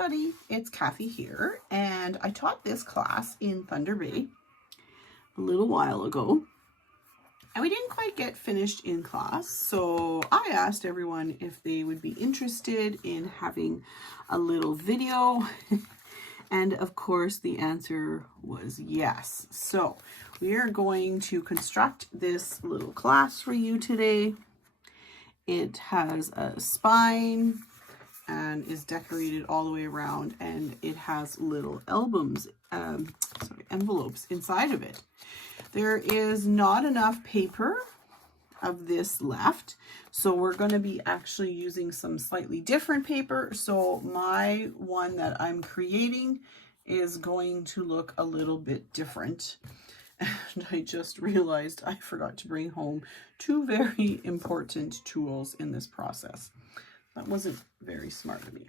everybody, it's Kathy here, and I taught this class in Thunder Bay a little while ago, and we didn't quite get finished in class, so I asked everyone if they would be interested in having a little video, and of course the answer was yes. So we are going to construct this little class for you today. It has a spine and is decorated all the way around, and it has little envelopes inside of it. There is not enough paper of this left, so we're going to be actually using some slightly different paper. So my one that I'm creating is going to look a little bit different. And I just realized I forgot to bring home two very important tools in this process. That wasn't very smart of me.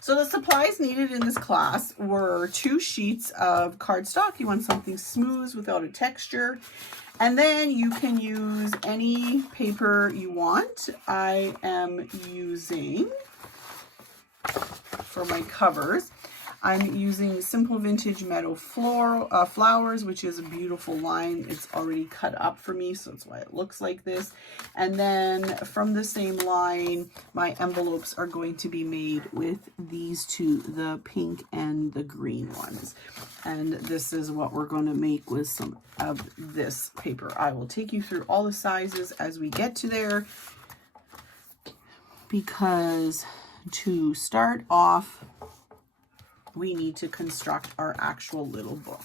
So the supplies needed in this class were 2 sheets of cardstock. You want something smooth without a texture. And then you can use any paper you want. I am using, for my covers, I'm using Simple Vintage Meadow Flowers, which is a beautiful line. It's already cut up for me, so that's why it looks like this. And then from the same line, my envelopes are going to be made with these two, the pink and the green ones. And this is what we're going to make with some of this paper. I will take you through all the sizes as we get to there, because to start off, we need to construct our actual little book.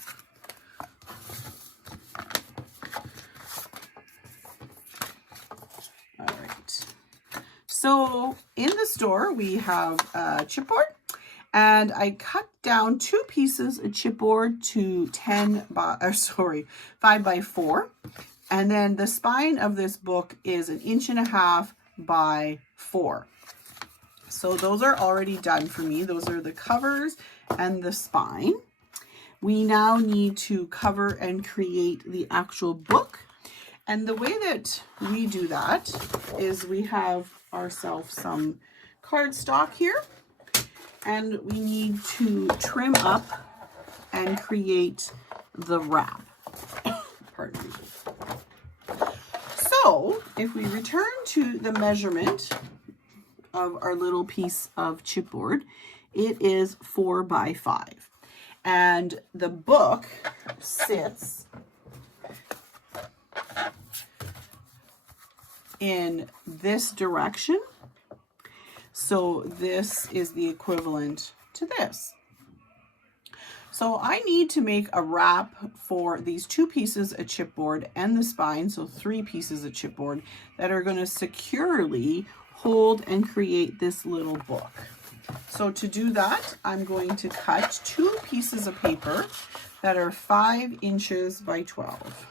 All right. So in the store, we have a chipboard, and I cut down 2 pieces of chipboard to 5 by 4. And then the spine of this book is 1.5 inches by 4. So those are already done for me. Those are the covers and the spine. We now need to cover and create the actual book. And the way that we do that is we have ourselves some cardstock here, and we need to trim up and create the wrap. Pardon me. So if we return to the measurement of our little piece of chipboard, it is 4 by 5, and the book sits in this direction, so this is the equivalent to this. So I need to make a wrap for these 2 pieces of chipboard and the spine, so 3 pieces of chipboard that are going to securely hold and create this little book. So to do that, I'm going to cut 2 pieces of paper that are 5 inches by 12.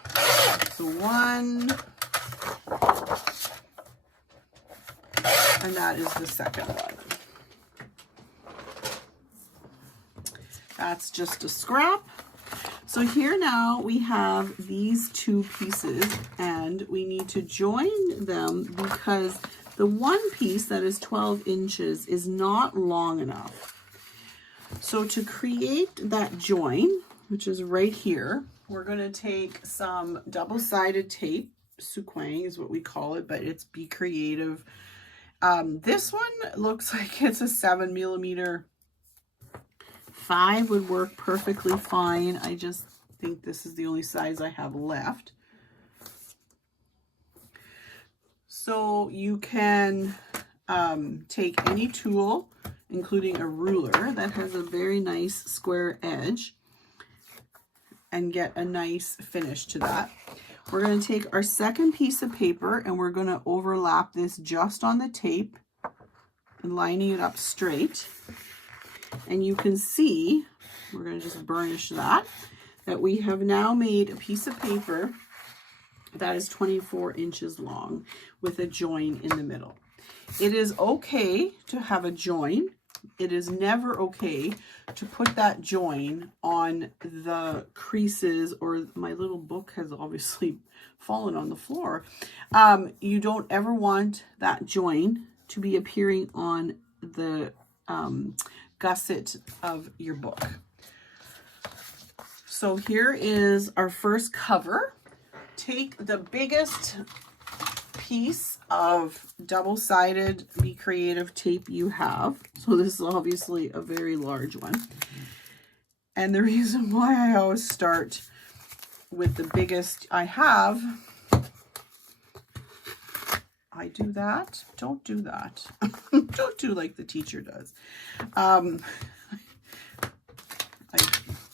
So 1, and that is the second one. That's just a scrap. So here now we have these 2 pieces, and we need to join them because the one piece that is 12 inches is not long enough. So to create that join, which is right here, we're going to take some double-sided tape. Suquang is what we call it, but it's Be Creative. This one looks like it's a 7mm. 5 would work perfectly fine. I just think this is the only size I have left. So you can take any tool, including a ruler that has a very nice square edge, and get a nice finish to that. We're going to take our second piece of paper, and we're going to overlap this just on the tape and lining it up straight. And you can see, we're going to just burnish that we have now made a piece of paper that is 24 inches long with a join in the middle. It is okay to have a join. It is never okay to put that join on the creases, or my little book has obviously fallen on the floor. You don't ever want that join to be appearing on the gusset of your book. So here is our first cover. Take the biggest piece of double-sided Be Creative tape you have. So this is obviously a very large one. And the reason why I always start with the biggest I have, I do that. Don't do that. Don't do like the teacher does. I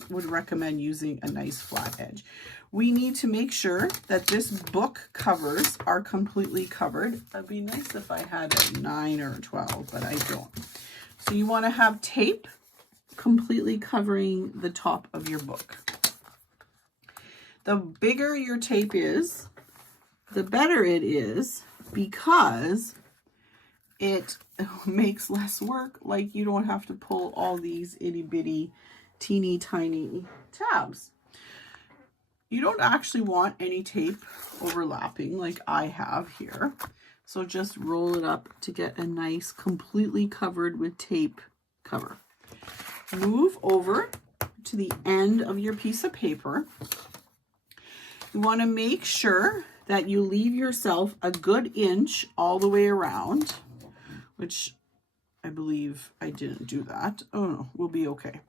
would recommend using a nice flat edge. We need to make sure that this book covers are completely covered. It'd be nice if I had a 9 or a 12, but I don't. So you want to have tape completely covering the top of your book. The bigger your tape is, the better it is, because it makes less work. Like, you don't have to pull all these itty bitty teeny tiny tabs. You don't actually want any tape overlapping like I have here. So just roll it up to get a nice completely covered with tape cover. Move over to the end of your piece of paper. You want to make sure that you leave yourself a good inch all the way around, which I believe I didn't do that. Oh no, we'll be okay.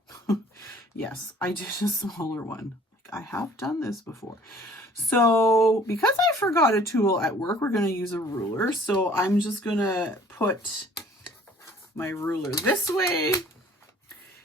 Yes, I did a smaller one. I have done this before. So because I forgot a tool at work, we're going to use a ruler. So I'm just going to put my ruler this way.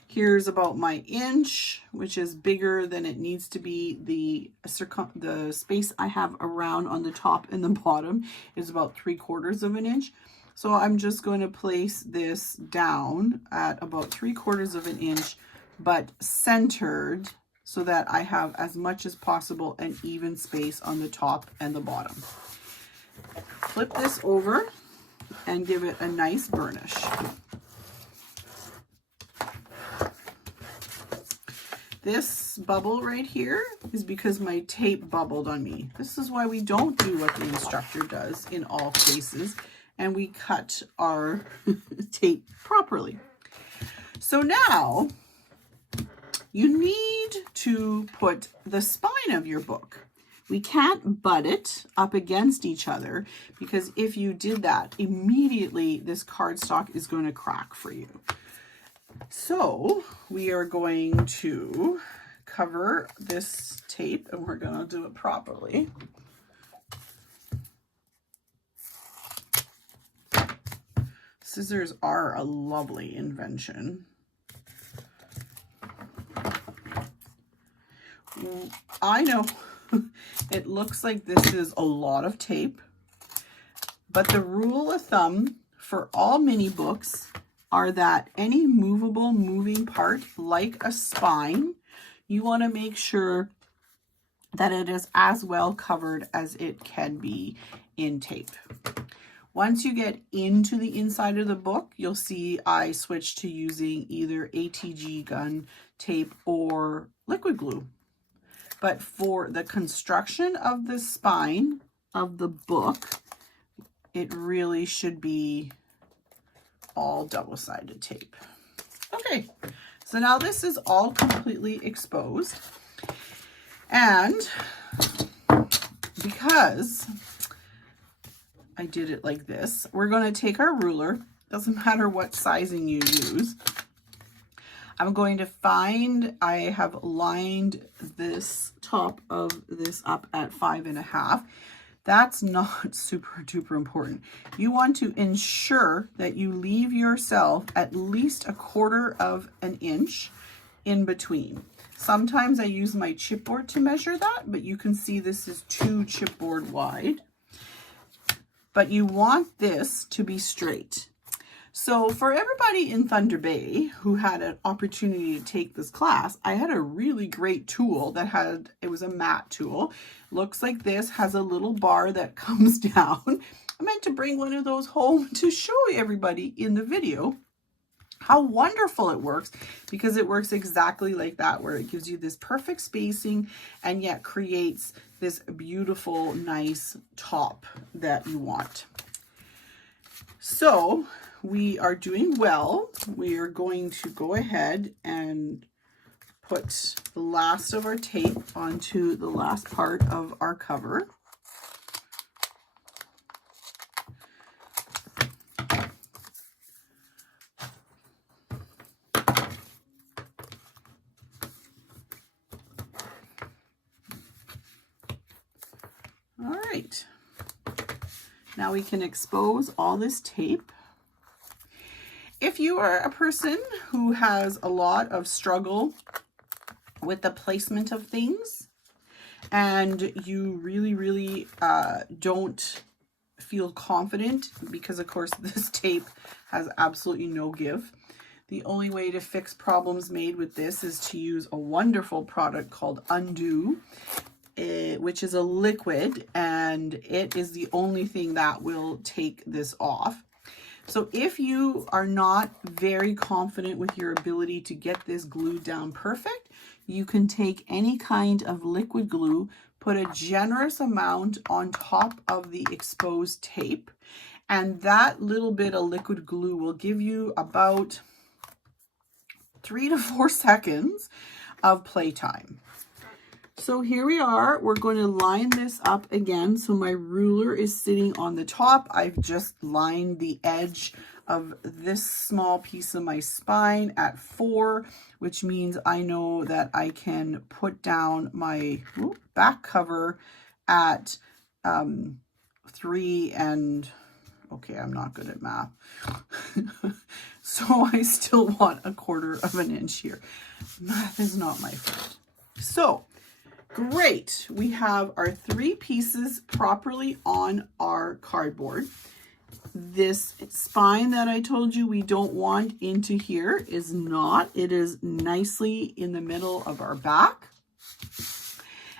Here's about my inch, which is bigger than it needs to be. The space I have around on the top and the bottom is about 3/4 of an inch. So I'm just going to place this down at about 3/4 of an inch, but centered, so that I have as much as possible an even space on the top and the bottom. Flip this over and give it a nice burnish. This bubble right here is because my tape bubbled on me. This is why we don't do what the instructor does in all cases, and we cut our tape properly. So now you need to put the spine of your book. We can't butt it up against each other, because if you did that, immediately this cardstock is going to crack for you. So we are going to cover this tape, and we're going to do it properly. Scissors are a lovely invention. I know it looks like this is a lot of tape, but the rule of thumb for all mini books are that any movable moving part, like a spine, you want to make sure that it is as well covered as it can be in tape. Once you get into the inside of the book, you'll see I switched to using either ATG gun tape or liquid glue. But for the construction of the spine of the book, it really should be all double-sided tape. Okay, so now this is all completely exposed. And because I did it like this, we're going to take our ruler. Doesn't matter what sizing you use. I'm going to find, I have lined this top of this up at 5.5. That's not super duper important. You want to ensure that you leave yourself at least 1/4 of an inch in between. Sometimes I use my chipboard to measure that, but you can see this is 2 chipboard wide. But you want this to be straight. So for everybody in Thunder Bay who had an opportunity to take this class, I had a really great tool that had, it was a mat tool. Looks like this, has a little bar that comes down. I meant to bring one of those home to show everybody in the video how wonderful it works, because it works exactly like that, where it gives you this perfect spacing and yet creates this beautiful, nice top that you want. So we are doing well, we are going to go ahead and put the last of our tape onto the last part of our cover. All right, now we can expose all this tape. If you are a person who has a lot of struggle with the placement of things and you really don't feel confident, because of course this tape has absolutely no give, the only way to fix problems made with this is to use a wonderful product called Undo, which is a liquid, and it is the only thing that will take this off. So if you are not very confident with your ability to get this glued down perfect, you can take any kind of liquid glue, put a generous amount on top of the exposed tape, and that little bit of liquid glue will give you about 3 to 4 seconds of playtime. So here we are, we're going to line this up again. So my ruler is sitting on the top. I've just lined the edge of this small piece of my spine at 4, which means I know that I can put down my back cover at 3 and, okay, I'm not good at math. So I still want 1/4 of an inch here. Math is not my friend. So, great, we have our 3 pieces properly on our cardboard. This spine that I told you we don't want into here is not. It is nicely in the middle of our back.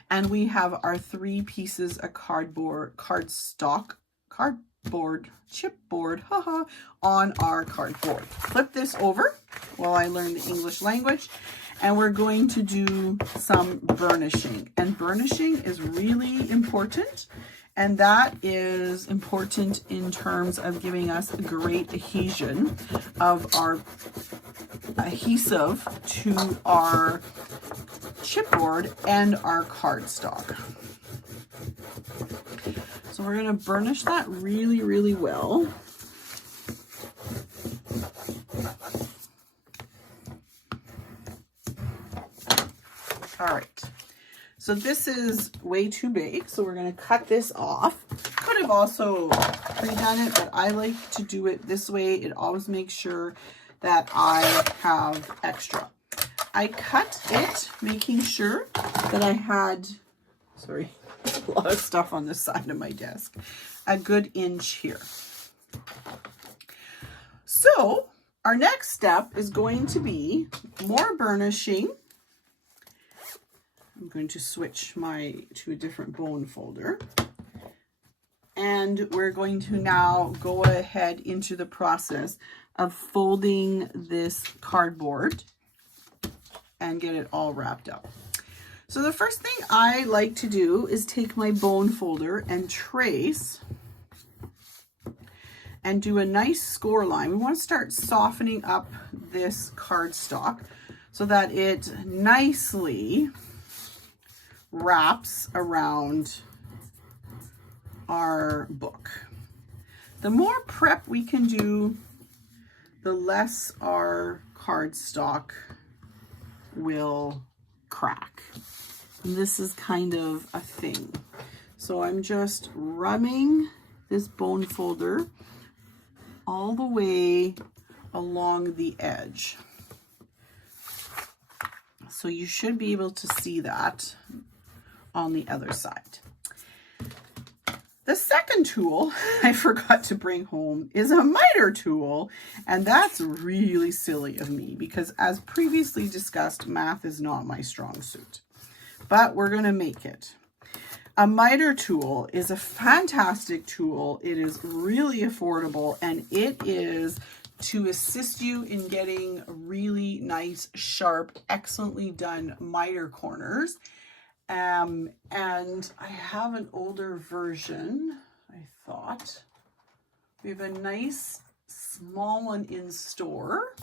And we have our 3 pieces of chipboard, haha, on our cardboard. Flip this over while I learn the English language. And we're going to do some burnishing. And burnishing is really important. And that is important in terms of giving us a great adhesion of our adhesive to our chipboard and our cardstock. So we're going to burnish that really well. All right, so this is way too big, so we're going to cut this off. Could have also pre-done it, but I like to do it this way. It always makes sure that I have extra. I cut it, making sure that I had, sorry, there's a lot of stuff on this side of my desk, a good inch here. So our next step is going to be more burnishing. I'm going to switch to a different bone folder. And we're going to now go ahead into the process of folding this cardboard and get it all wrapped up. So the first thing I like to do is take my bone folder and trace and do a nice score line. We want to start softening up this cardstock so that it nicely wraps around our book. The more prep we can do, the less our cardstock will crack. And this is kind of a thing. So I'm just rubbing this bone folder all the way along the edge. So you should be able to see that on the other side. The second tool I forgot to bring home is a miter tool, and that's really silly of me because, as previously discussed, math is not my strong suit, but we're going to make it. A miter tool is a fantastic tool. It is really affordable, and it is to assist you in getting really nice, sharp, excellently done miter corners. And I have an older version, I thought. We have a nice small one in store.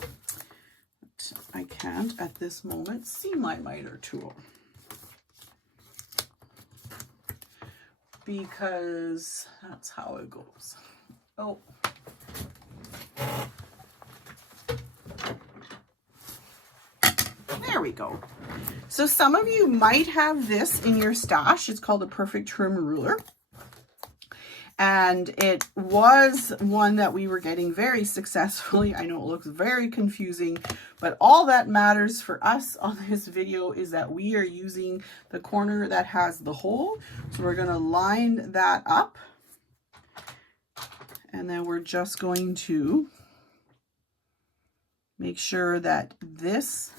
But I can't at this moment see my miter tool, because that's how it goes. Oh. There we go. So some of you might have this in your stash. It's called a Perfect Trim ruler. And it was one that we were getting very successfully. I know it looks very confusing, but all that matters for us on this video is that we are using the corner that has the hole. So we're going to line that up. And then we're just going to make sure that this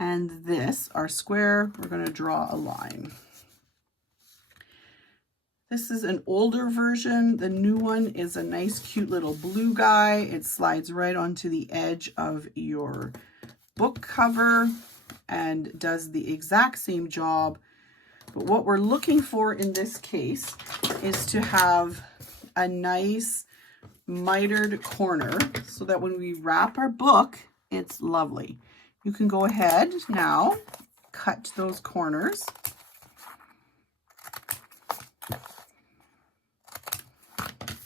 and this are square. We're going to draw a line. This is an older version. The new one is a nice, cute little blue guy. It slides right onto the edge of your book cover and does the exact same job. But what we're looking for in this case is to have a nice mitered corner so that when we wrap our book, it's lovely. You can go ahead now, cut those corners.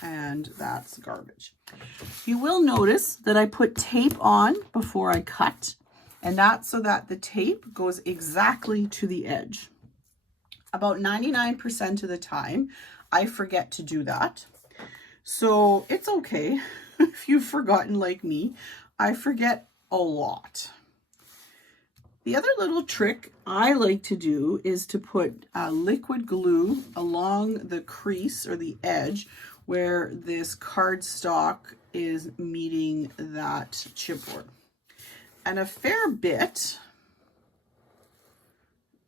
And that's garbage. You will notice that I put tape on before I cut, and that's so that the tape goes exactly to the edge. About 99% of the time, I forget to do that. So it's okay if you've forgotten like me. I forget a lot. The other little trick I like to do is to put liquid glue along the crease or the edge where this cardstock is meeting that chipboard. And a fair bit,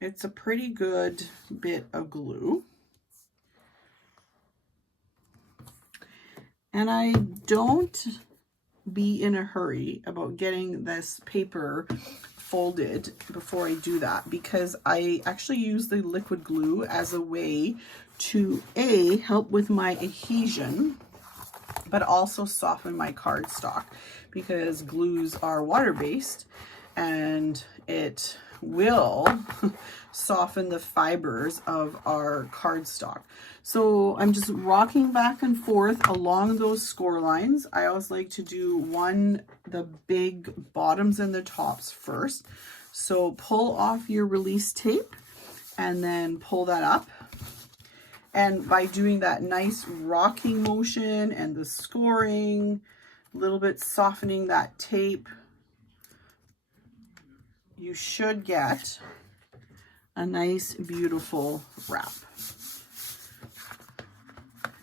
it's a pretty good bit of glue. And I don't be in a hurry about getting this paper folded before I do that, because I actually use the liquid glue as a way to help with my adhesion, but also soften my cardstock, because glues are water-based and it will soften the fibers of our cardstock. So I'm just rocking back and forth along those score lines. I always like to do the big bottoms and the tops first. So pull off your release tape and then pull that up. And by doing that nice rocking motion and the scoring, a little bit softening that tape, you should get a nice, beautiful wrap.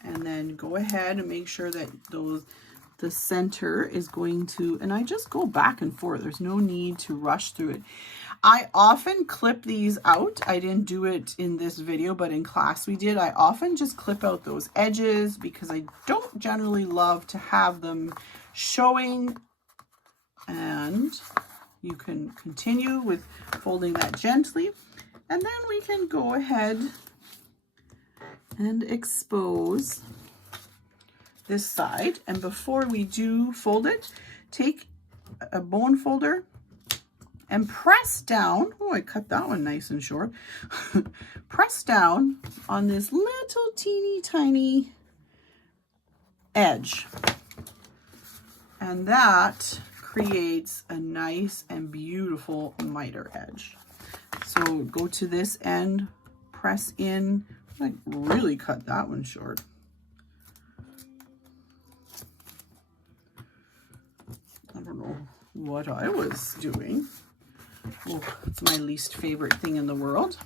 And then go ahead and make sure that the center is going to, and I just go back and forth. There's no need to rush through it. I often clip these out. I didn't do it in this video, but in class we did. I often just clip out those edges because I don't generally love to have them showing. And you can continue with folding that gently. And then we can go ahead and expose this side. And before we do fold it, take a bone folder and press down. Oh, I cut that one nice and short. Press down on this little teeny tiny edge. And that creates a nice and beautiful miter edge. So go to this end, press in. I really cut that one short. I don't know what I was doing. Oh, it's my least favorite thing in the world.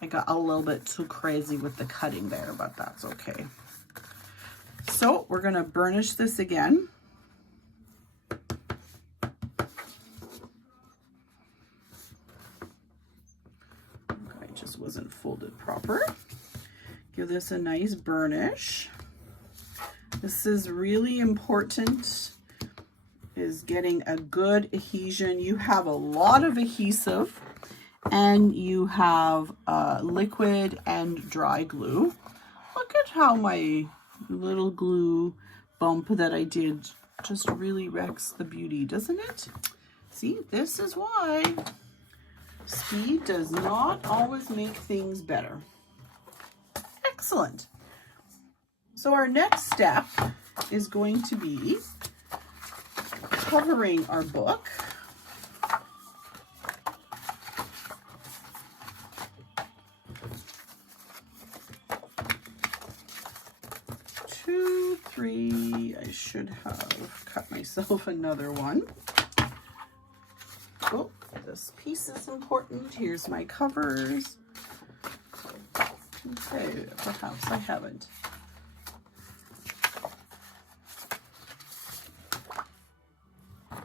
I got a little bit too crazy with the cutting there, but that's okay. So we're going to burnish this again. It just wasn't folded proper. Give this a nice burnish. This is really important, is getting a good adhesion. You have a lot of adhesive and you have liquid and dry glue. Look at how my little glue bump that I did just really wrecks the beauty, doesn't it? See, this is why speed does not always make things better. Excellent. So our next step is going to be covering our book. Two, three, I should have cut myself another one. Oh, this piece is important. Here's my covers. Okay, perhaps I haven't.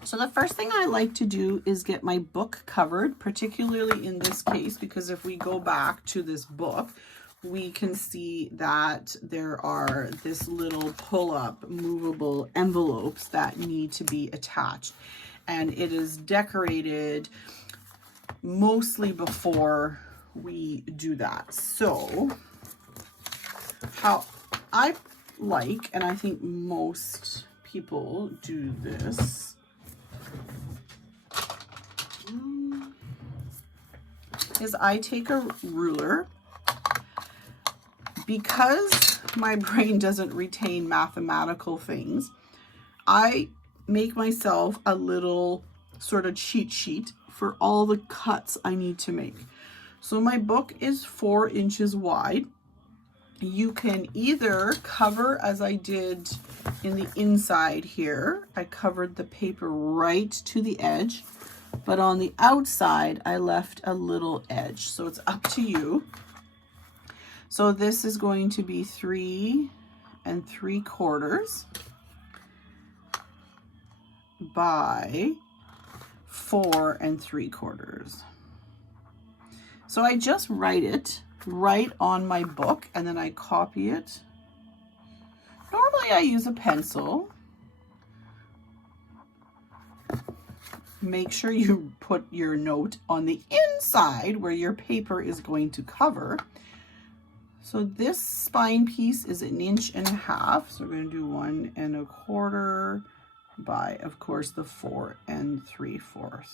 So the first thing I like to do is get my book covered, particularly in this case, because if we go back to this book, we can see that there are this little pull-up movable envelopes that need to be attached. And it is decorated mostly before we do that. So how I like, and I think most people do this, is I take a ruler. Because my brain doesn't retain mathematical things, I make myself a little sort of cheat sheet for all the cuts I need to make. So my book is 4 inches wide. You can either cover, as I did in the inside here, I covered the paper right to the edge, but on the outside, I left a little edge. So it's up to you. So this is going to be 3 3/4 by 4 3/4. So I just write it right on my book and then I copy it. Normally I use a pencil. Make sure you put your note on the inside where your paper is going to cover. So this spine piece is 1.5 inches. So we're going to do 1 1/4 by, of course, the 4 3/4.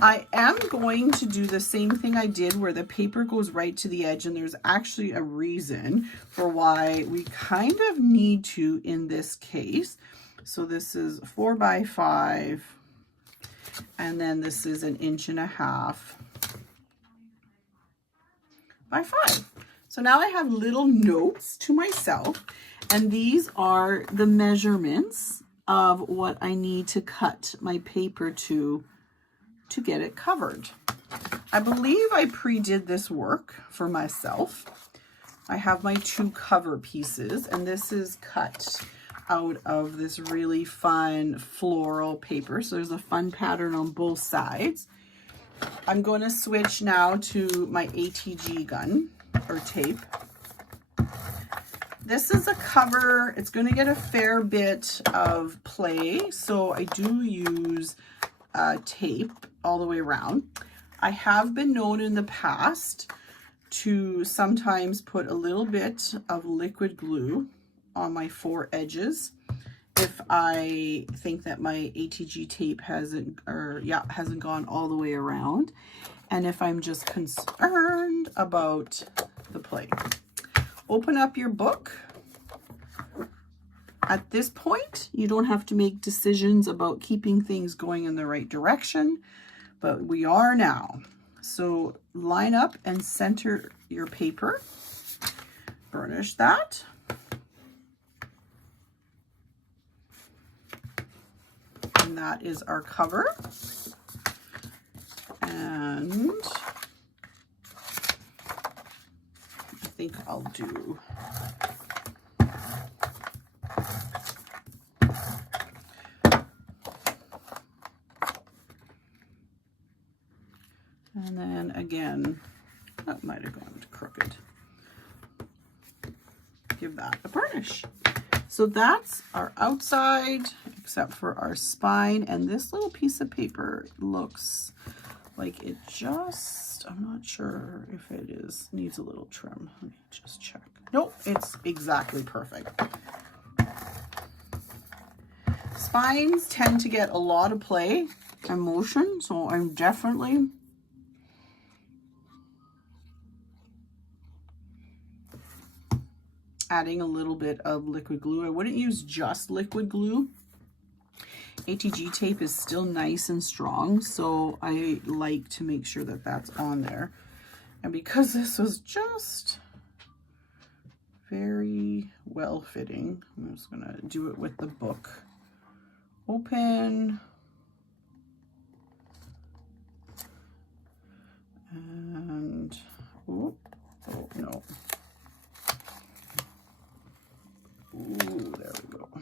I am going to do the same thing I did where the paper goes right to the edge, and there's actually a reason for why we kind of need to in this case. So this is 4 by 5, and then this is 1.5 inches by 5. So now I have little notes to myself, and these are the measurements of what I need to cut my paper to get it covered. I believe I pre-did this work for myself. I have my 2 cover pieces, and this is cut out of this really fun floral paper. So there's a fun pattern on both sides. I'm going to switch now to my ATG gun or tape. This is a cover. It's going to get a fair bit of play, so I do use tape all the way around. I have been known in the past to sometimes put a little bit of liquid glue on my 4 edges if I think that my ATG tape hasn't gone all the way around, and if I'm just concerned about the play. Open up your book. At this point, you don't have to make decisions about keeping things going in the right direction, but we are now. So line up and center your paper. Burnish that. And that is our cover. And I think I'll do and then again, that might have gone crooked. Give that a burnish. So that's our outside, except for our spine, and this little piece of paper looks like it just, I'm not sure if it needs a little trim. Let me just check. Nope, it's exactly perfect. spines tend to get a lot of play and motion, so I'm definitely adding a little bit of liquid glue. I wouldn't use just liquid glue. ATG tape is still nice and strong, so I like to make sure that that's on there. And because this was just very well fitting, I'm just gonna do it with the book open. And, oh no. Ooh, there we go. I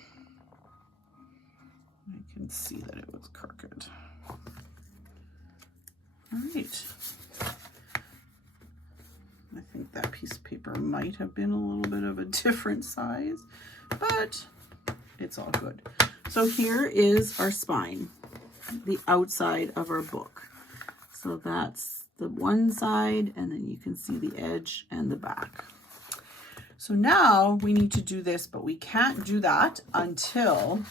can see that it was crooked. All right. I think that piece of paper might have been a little bit of a different size, but it's all good. So here is our spine, the outside of our book. So that's the one side, and then you can see the edge and the back. So now we need to do this, but we can't do that until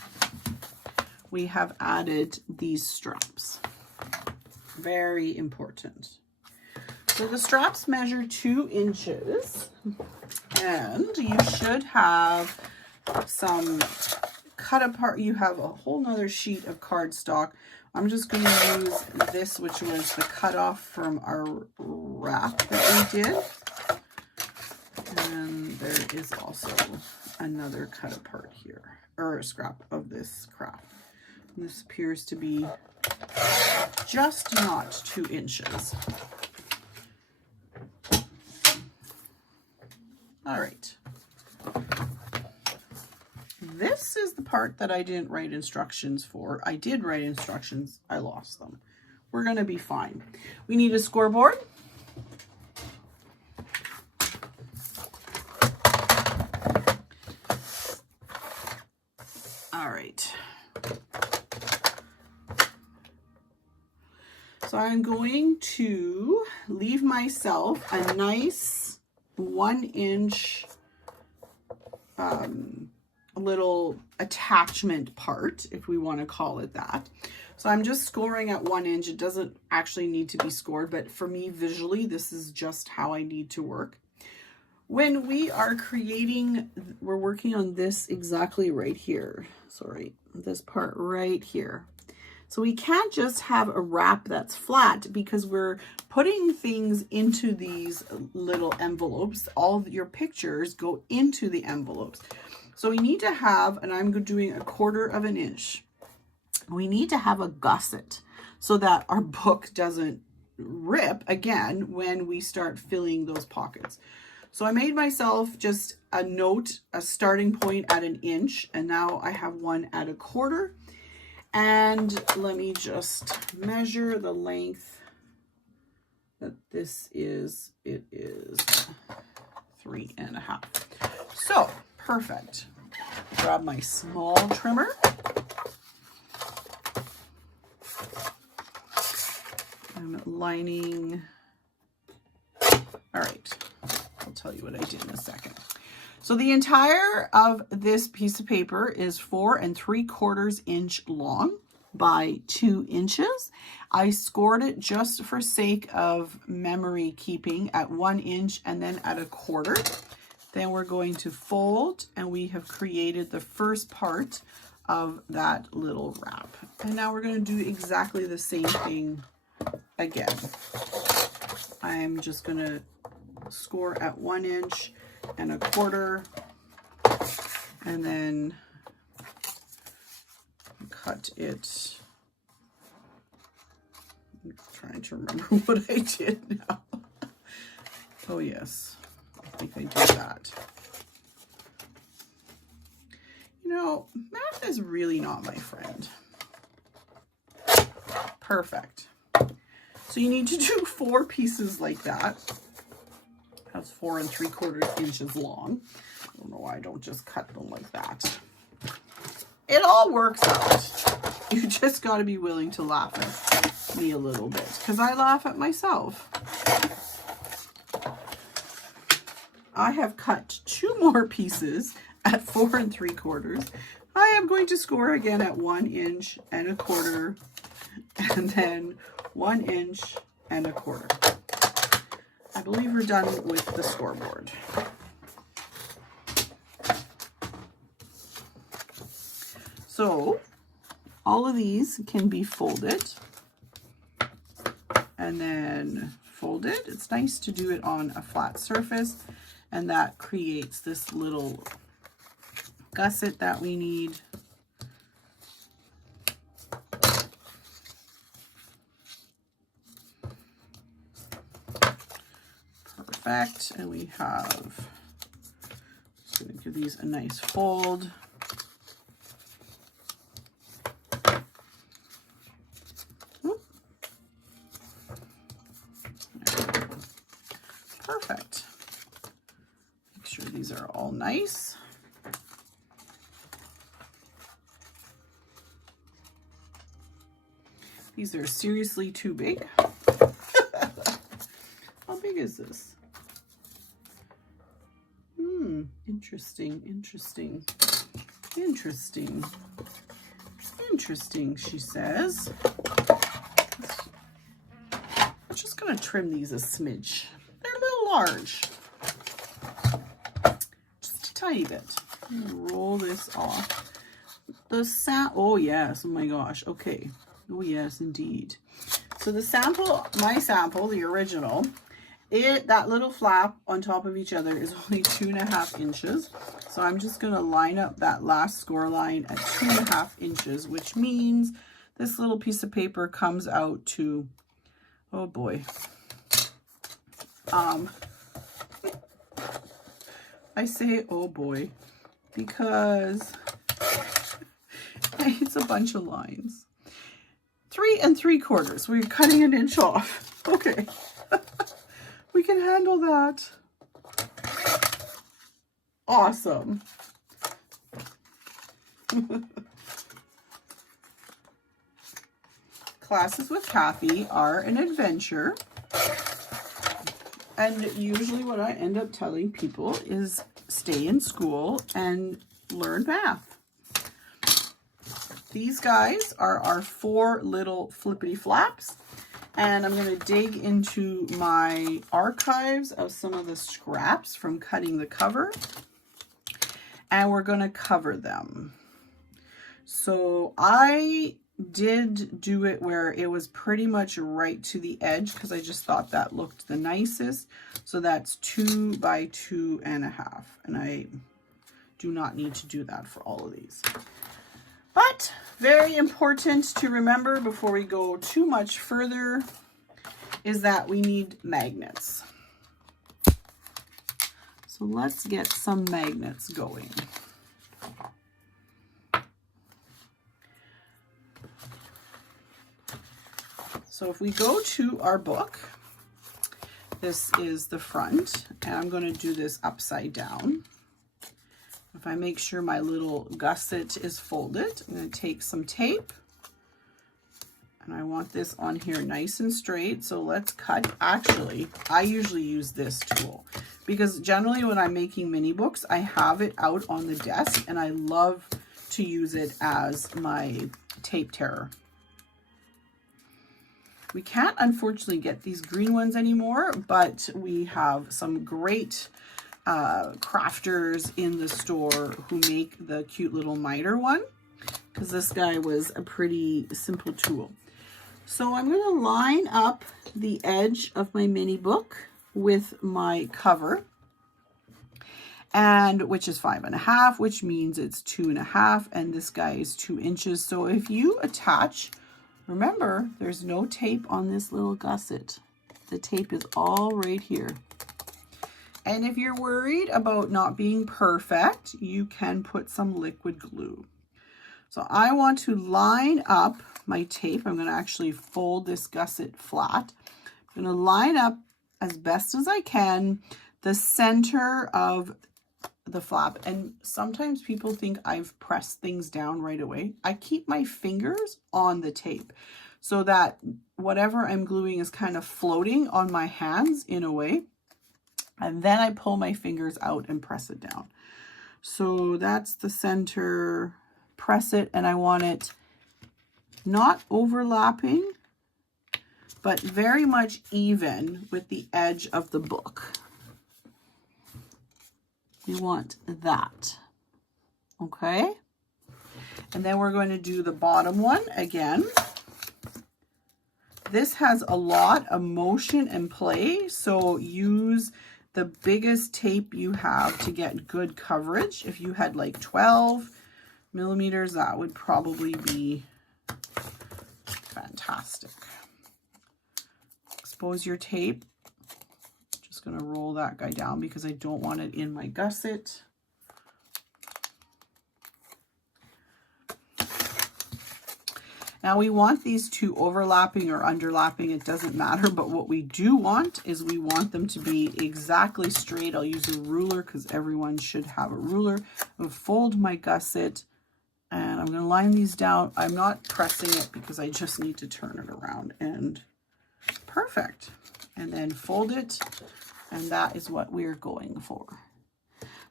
we have added these straps. Very important. So the straps measure 2 inches, and you should have some cut apart. You have a whole nother sheet of cardstock. I'm just going to use this, which was the cutoff from our wrap that we did. And there is also another cut apart here, or a scrap of this craft. And this appears to be just not 2 inches. All right. This is the part that I didn't write instructions for. I did write instructions, I lost them. We're gonna be fine. We need a scoreboard. All right. So I'm going to leave myself a nice 1 inch little attachment part, if we want to call it that. So I'm just scoring at 1 inch. It doesn't actually need to be scored, but for me visually, this is just how I need to work. When we are creating, we're working on this exactly right here. Sorry, this part right here. So we can't just have a wrap that's flat because we're putting things into these little envelopes. All your pictures go into the envelopes. So we need to have, and I'm doing 1/4 of an inch. We need to have a gusset so that our book doesn't rip again when we start filling those pockets. So I made myself just a note, a starting point at 1 inch, and now I have one at 1/4. And let me just measure the length that this is. It is 3.5. So perfect. Grab my small trimmer. I'm lining. All right. I'll tell you what I did in a second. So the entire of this piece of paper is 4 3/4 inch long by 2 inches. I scored it just for sake of memory keeping at 1 inch and then at 1/4. Then we're going to fold, and we have created the first part of that little wrap. And now we're going to do exactly the same thing again. I'm just going to score at 1 inch and 1/4, and then cut it. I'm trying to remember what I did now. Oh yes, I think I did that. You know, math is really not my friend. Perfect. So you need to do 4 pieces like that. That's 4 3/4 inches long. I don't know why I don't just cut them like that. It all works out. You just got to be willing to laugh at me a little bit, because I laugh at myself. I have cut 2 more pieces at 4 3/4. I am going to score again at 1 inch and a quarter, and then 1 inch and a quarter. I believe we're done with the scoreboard. So all of these can be folded and then folded. It's nice to do it on a flat surface, and that creates this little gusset that we need. Perfect. And we have, I'm going to give these a nice fold. Perfect. Make sure these are all nice. These are seriously too big. How big is this? Interesting, interesting, interesting, interesting, she says. I'm just going to trim these a smidge. They're a little large. Just a tiny bit. Roll this off. The oh yes, oh my gosh, okay. Oh yes, indeed. So the sample, my sample, the original, that little flap on top of each other is only 2.5 inches. So I'm just going to line up that last score line at 2.5 inches, which means this little piece of paper comes out to, oh boy. I say, oh boy, because it's a bunch of lines. 3 3/4. We're cutting an inch off. Okay. We can handle that. Awesome. Classes with Kathy are an adventure. And usually what I end up telling people is stay in school and learn math. These guys are our 4 little flippity flaps. And I'm going to dig into my archives of some of the scraps from cutting the cover. And we're going to cover them. So I did do it where it was pretty much right to the edge because I just thought that looked the nicest. So that's 2 by 2.5. And I do not need to do that for all of these. But very important to remember before we go too much further is that we need magnets. So let's get some magnets going. So if we go to our book, this is the front, and I'm going to do this upside down. If I make sure my little gusset is folded, I'm going to take some tape, and I want this on here nice and straight. So let's cut. Actually, I usually use this tool because generally when I'm making mini books, I have it out on the desk, and I love to use it as my tape tearer. We can't unfortunately get these green ones anymore, but we have some great crafters in the store who make the cute little miter one, because this guy was a pretty simple tool. So I'm going to line up the edge of my mini book with my cover, and which is 5.5, which means it's 2.5, and this guy is 2 inches. So if you attach, remember, there's no tape on this little gusset. The tape is all right here. And if you're worried about not being perfect, you can put some liquid glue. So I want to line up my tape. I'm going to actually fold this gusset flat. I'm going to line up as best as I can the center of the flap. And sometimes people think I've pressed things down right away. I keep my fingers on the tape so that whatever I'm gluing is kind of floating on my hands in a way. And then I pull my fingers out and press it down. So that's the center press it, and I want it not overlapping, but very much even with the edge of the book. We want that, okay? And then we're going to do the bottom one again. This has a lot of motion and play, so use the biggest tape you have to get good coverage. If you had like 12 millimeters, that would probably be fantastic. Expose your tape. Just going to roll that guy down because I don't want it in my gusset. Now we want these two overlapping or underlapping, it doesn't matter, but what we do want is we want them to be exactly straight. I'll use a ruler because everyone should have a ruler. I'll fold my gusset and I'm going to line these down. I'm not pressing it because I just need to turn it around, and perfect. And then fold it, and that is what we're going for.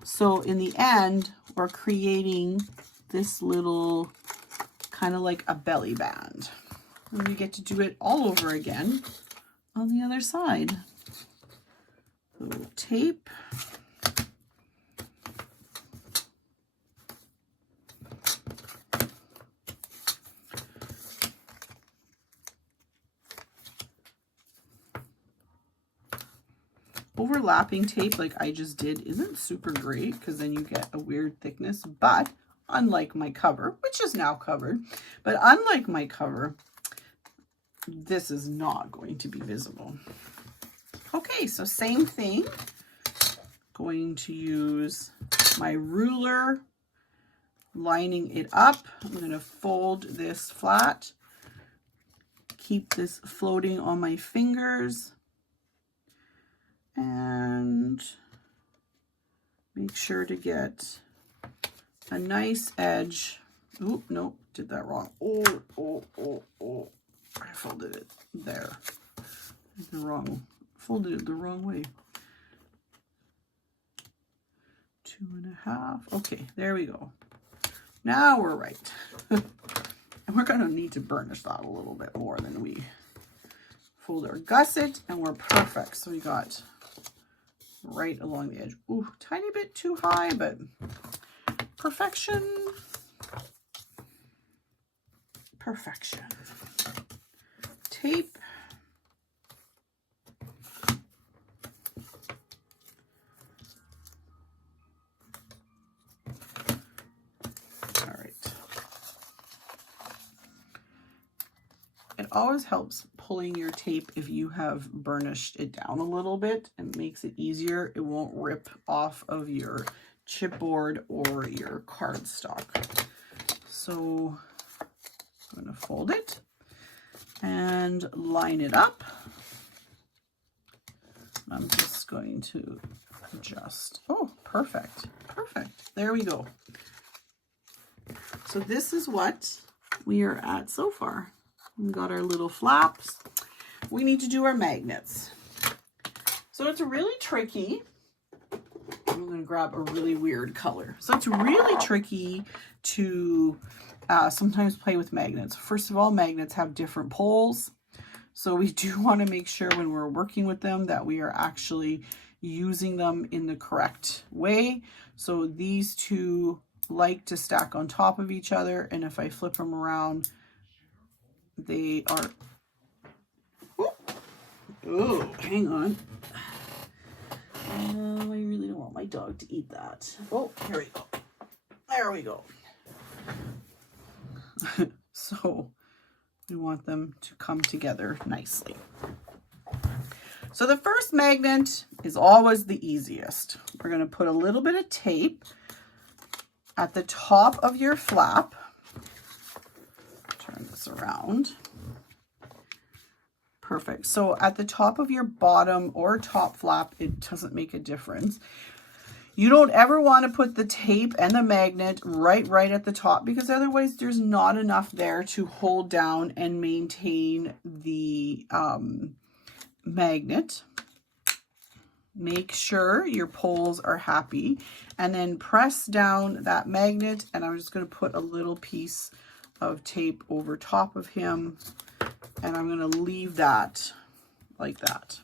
So in the end, we're creating this little kind of like a belly band. And we get to do it all over again on the other side. Little tape. Overlapping tape like I just did isn't super great because then you get a weird thickness, but unlike my cover, which is now covered, but unlike my cover, this is not going to be visible. Okay, so same thing. Going to use my ruler, lining it up. I'm going to fold this flat, keep this floating on my fingers, and make sure to get a nice edge. Oop, nope, did that wrong. Oh. I folded it there. Folded it the wrong way. 2.5. Okay, there we go. Now we're right. And we're going to need to burnish that a little bit more than we fold our gusset, and we're perfect. So we got right along the edge. Ooh, tiny bit too high, but perfection. Perfection. Tape. All right. It always helps pulling your tape if you have burnished it down a little bit, and makes it easier. It won't rip off of your chipboard or your cardstock. So I'm going to fold it and line it up. I'm just going to adjust. Oh, perfect. Perfect. There we go. So this is what we are at so far. We've got our little flaps. We need to do our magnets. So it's really tricky. I'm going to grab a really weird color. So it's really tricky to sometimes play with magnets. First of all, magnets have different poles. So we do want to make sure when we're working with them that we are actually using them in the correct way. So these two like to stack on top of each other, and if I flip them around, they are, oh, hang on. I really don't want my dog to eat that. Oh, here we go. There we go. So we want them to come together nicely. So the first magnet is always the easiest. We're going to put a little bit of tape at the top of your flap. Turn this around. Perfect. So at the top of your bottom or top flap, it doesn't make a difference. You don't ever want to put the tape and the magnet right at the top, because otherwise there's not enough there to hold down and maintain the magnet. Make sure your poles are happy, and then press down that magnet, and I'm just going to put a little piece of tape over top of him, and I'm going to leave that like that.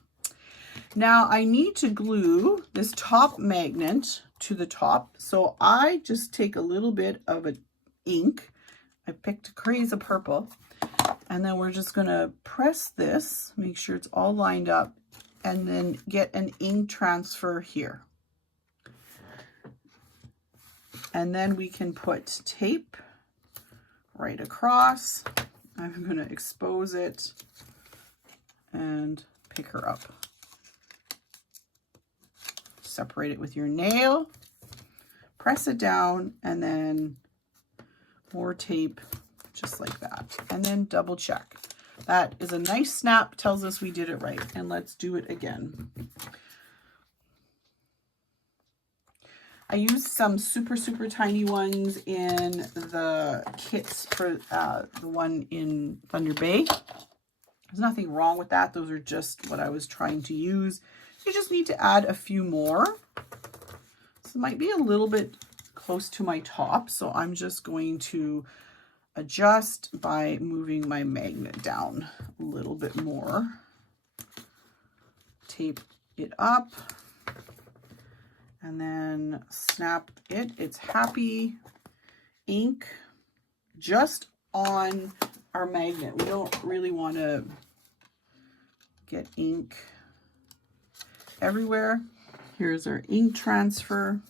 Now I need to glue this top magnet to the top, so I just take a little bit of an ink. I picked a Crazy Purple, and then we're just going to press this, make sure it's all lined up, and then get an ink transfer here. And then we can put tape right across. I'm going to expose it and pick her up. Separate it with your nail, press it down, and then more tape just like that, and then double check. That is a nice snap, tells us we did it right. And let's do it again. I used some super tiny ones in the kits for the one in Thunder Bay. There's nothing wrong with that. Those are just what I was trying to use. You just need to add a few more. This might be a little bit close to my top, so I'm just going to adjust by moving my magnet down a little bit more. Tape it up and then snap it. It's happy. Ink just on our magnet. We don't really want to get ink everywhere. Here's our ink transfer.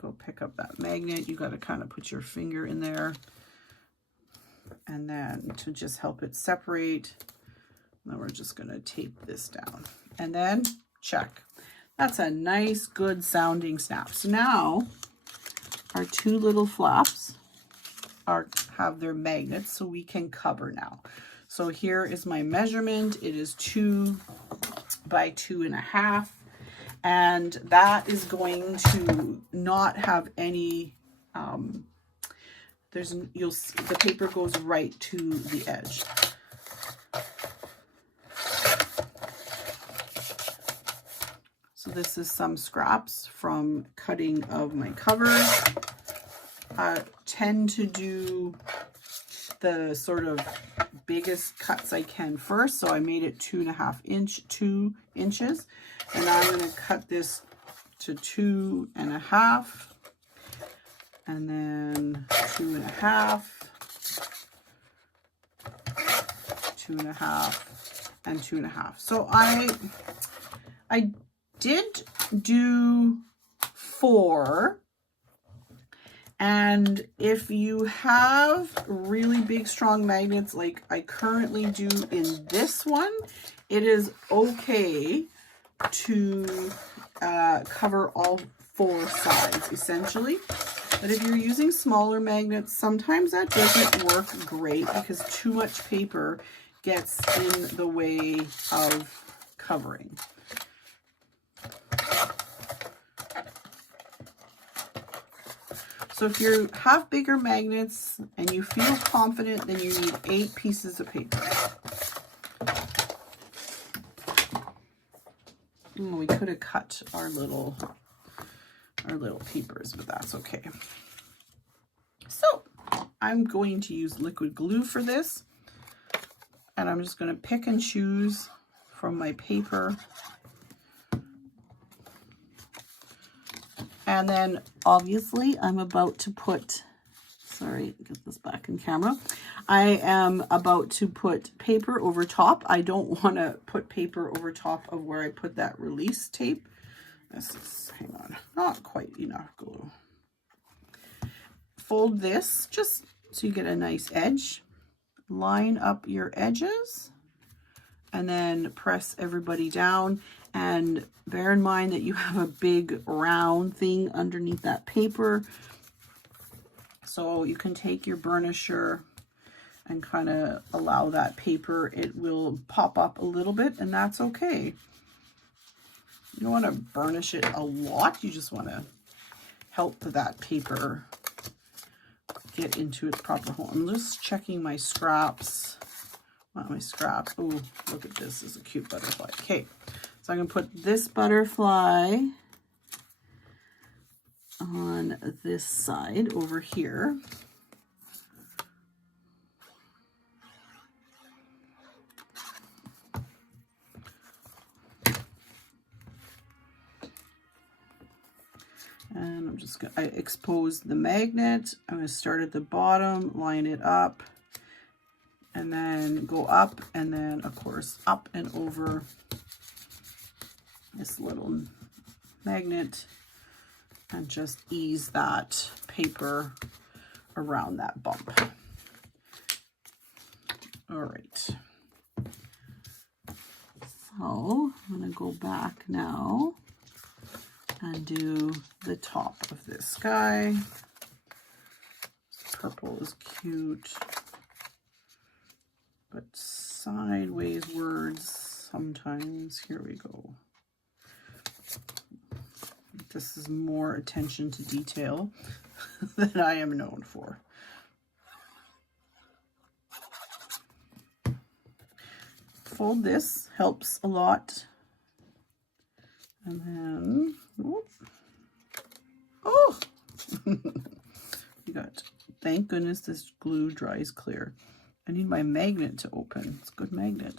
Go pick up that magnet. You got to kind of put your finger in there, and then to just help it separate. Now we're just going to tape this down, and then check. That's a nice, good sounding snap. So now our two little flaps have their magnets, so we can cover now. So here is my measurement. It is 2 by 2.5. And that is going to not have any, the paper goes right to the edge. So this is some scraps from cutting of my covers. I tend to do the sort of biggest cuts I can first. So I made it 2 inches. And now I'm going to cut this to 2.5, and then 2.5, 2.5, and 2.5. So I did do 4. And if you have really big, strong magnets like I currently do in this one, it is okay to cover all 4 sides essentially. But if you're using smaller magnets, sometimes that doesn't work great because too much paper gets in the way of covering. So if you have bigger magnets and you feel confident, then you need 8 pieces of paper. We could have cut our little papers, but that's okay. So I'm going to use liquid glue for this, and I'm just going to pick and choose from my paper. And then obviously I'm about to put, sorry, get this back in camera. I am about to put paper over top. I don't want to put paper over top of where I put that release tape. This is, hang on, not quite enough glue. Fold this just so you get a nice edge. Line up your edges and then press everybody down. And bear in mind that you have a big round thing underneath that paper. So you can take your burnisher and kind of allow that paper. It will pop up a little bit, and that's okay. You don't want to burnish it a lot. You just want to help that paper get into its proper home. I'm just checking my scraps. Not my scraps. Oh, look at this. This is a cute butterfly. Okay, so I'm going to put this butterfly on this side over here. And I'm just going to expose the magnet. I'm going to start at the bottom, line it up, and then go up, and then of course up and over this little magnet, and just ease that paper around that bump. All right. So I'm going to go back now and do the top of this guy. Purple is cute, but sideways words sometimes. Here we go. This is more attention to detail than I am known for. Fold this, helps a lot. And then, oh, you got, thank goodness this glue dries clear. I need my magnet to open. It's a good magnet.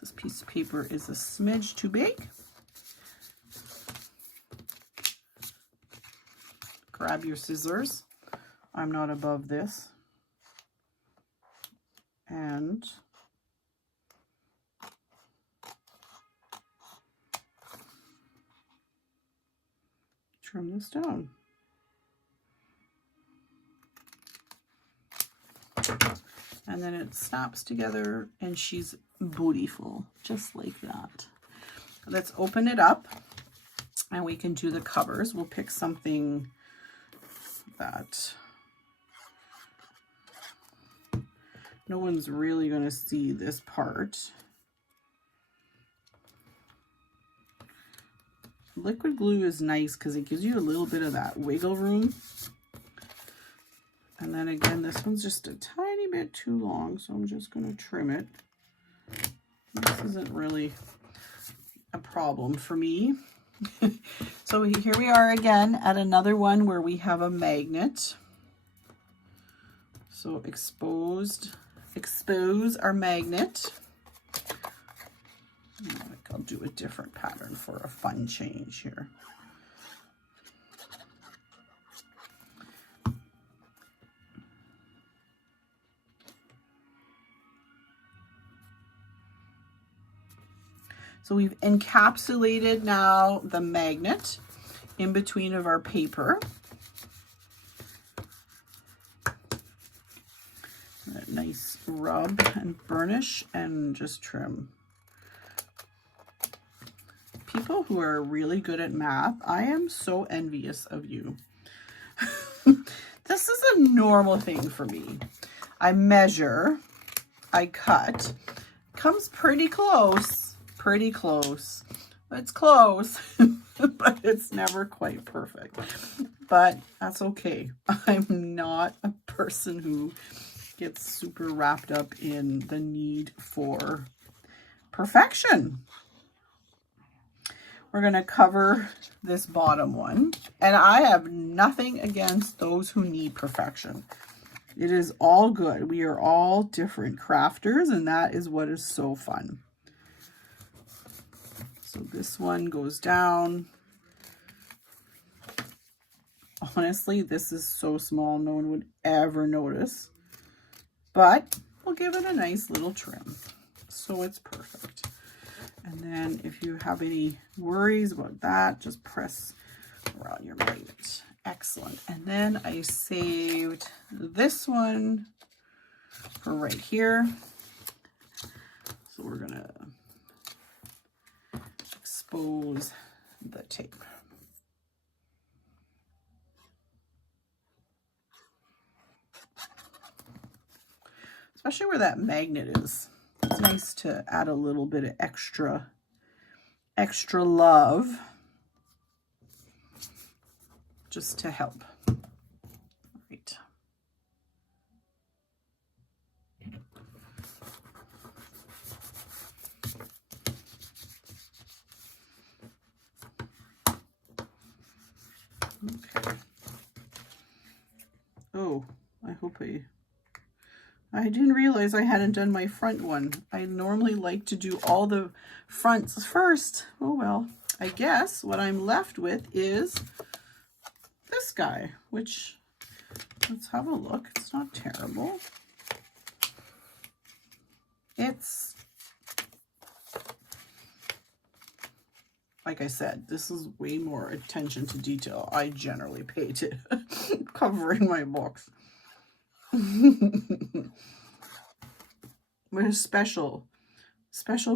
This piece of paper is a smidge too big. Grab your scissors. I'm not above this. And trim this down. And then it snaps together and she's beautiful, just like that. Let's open it up and we can do the covers. We'll pick something that no one's really going to see this part. Liquid glue is nice because it gives you a little bit of that wiggle room. And then again, this one's just a tiny bit too long, so I'm just going to trim it. This isn't really a problem for me. So here we are again at another one where we have a magnet. So expose our magnet. I'll do a different pattern for a fun change here. So we've encapsulated now the magnet in between of our paper. A nice rub and burnish and just trim. People who are really good at math, I am so envious of you. This is a normal thing for me. I measure, I cut, comes pretty close. Pretty close. It's close, but it's never quite perfect. But that's okay. I'm not a person who gets super wrapped up in the need for perfection. We're going to cover this bottom one, and I have nothing against those who need perfection. It is all good. We are all different crafters, and that is what is so fun. So this one goes down. Honestly, this is so small, no one would ever notice. But we'll give it a nice little trim. So it's perfect. And then if you have any worries about that, just press around your magnet. Excellent. And then I saved this one for right here. So we're going to expose the tape. Especially where that magnet is. It's nice to add a little bit of extra love. just to help. Right. Okay. Oh, I hope I didn't realize I hadn't done my front one. I normally like to do all the fronts first. Oh well, I guess what I'm left with is this guy, which, let's have a look. It's not terrible. It's, like I said, this is way more attention to detail I generally pay to covering my books. We're special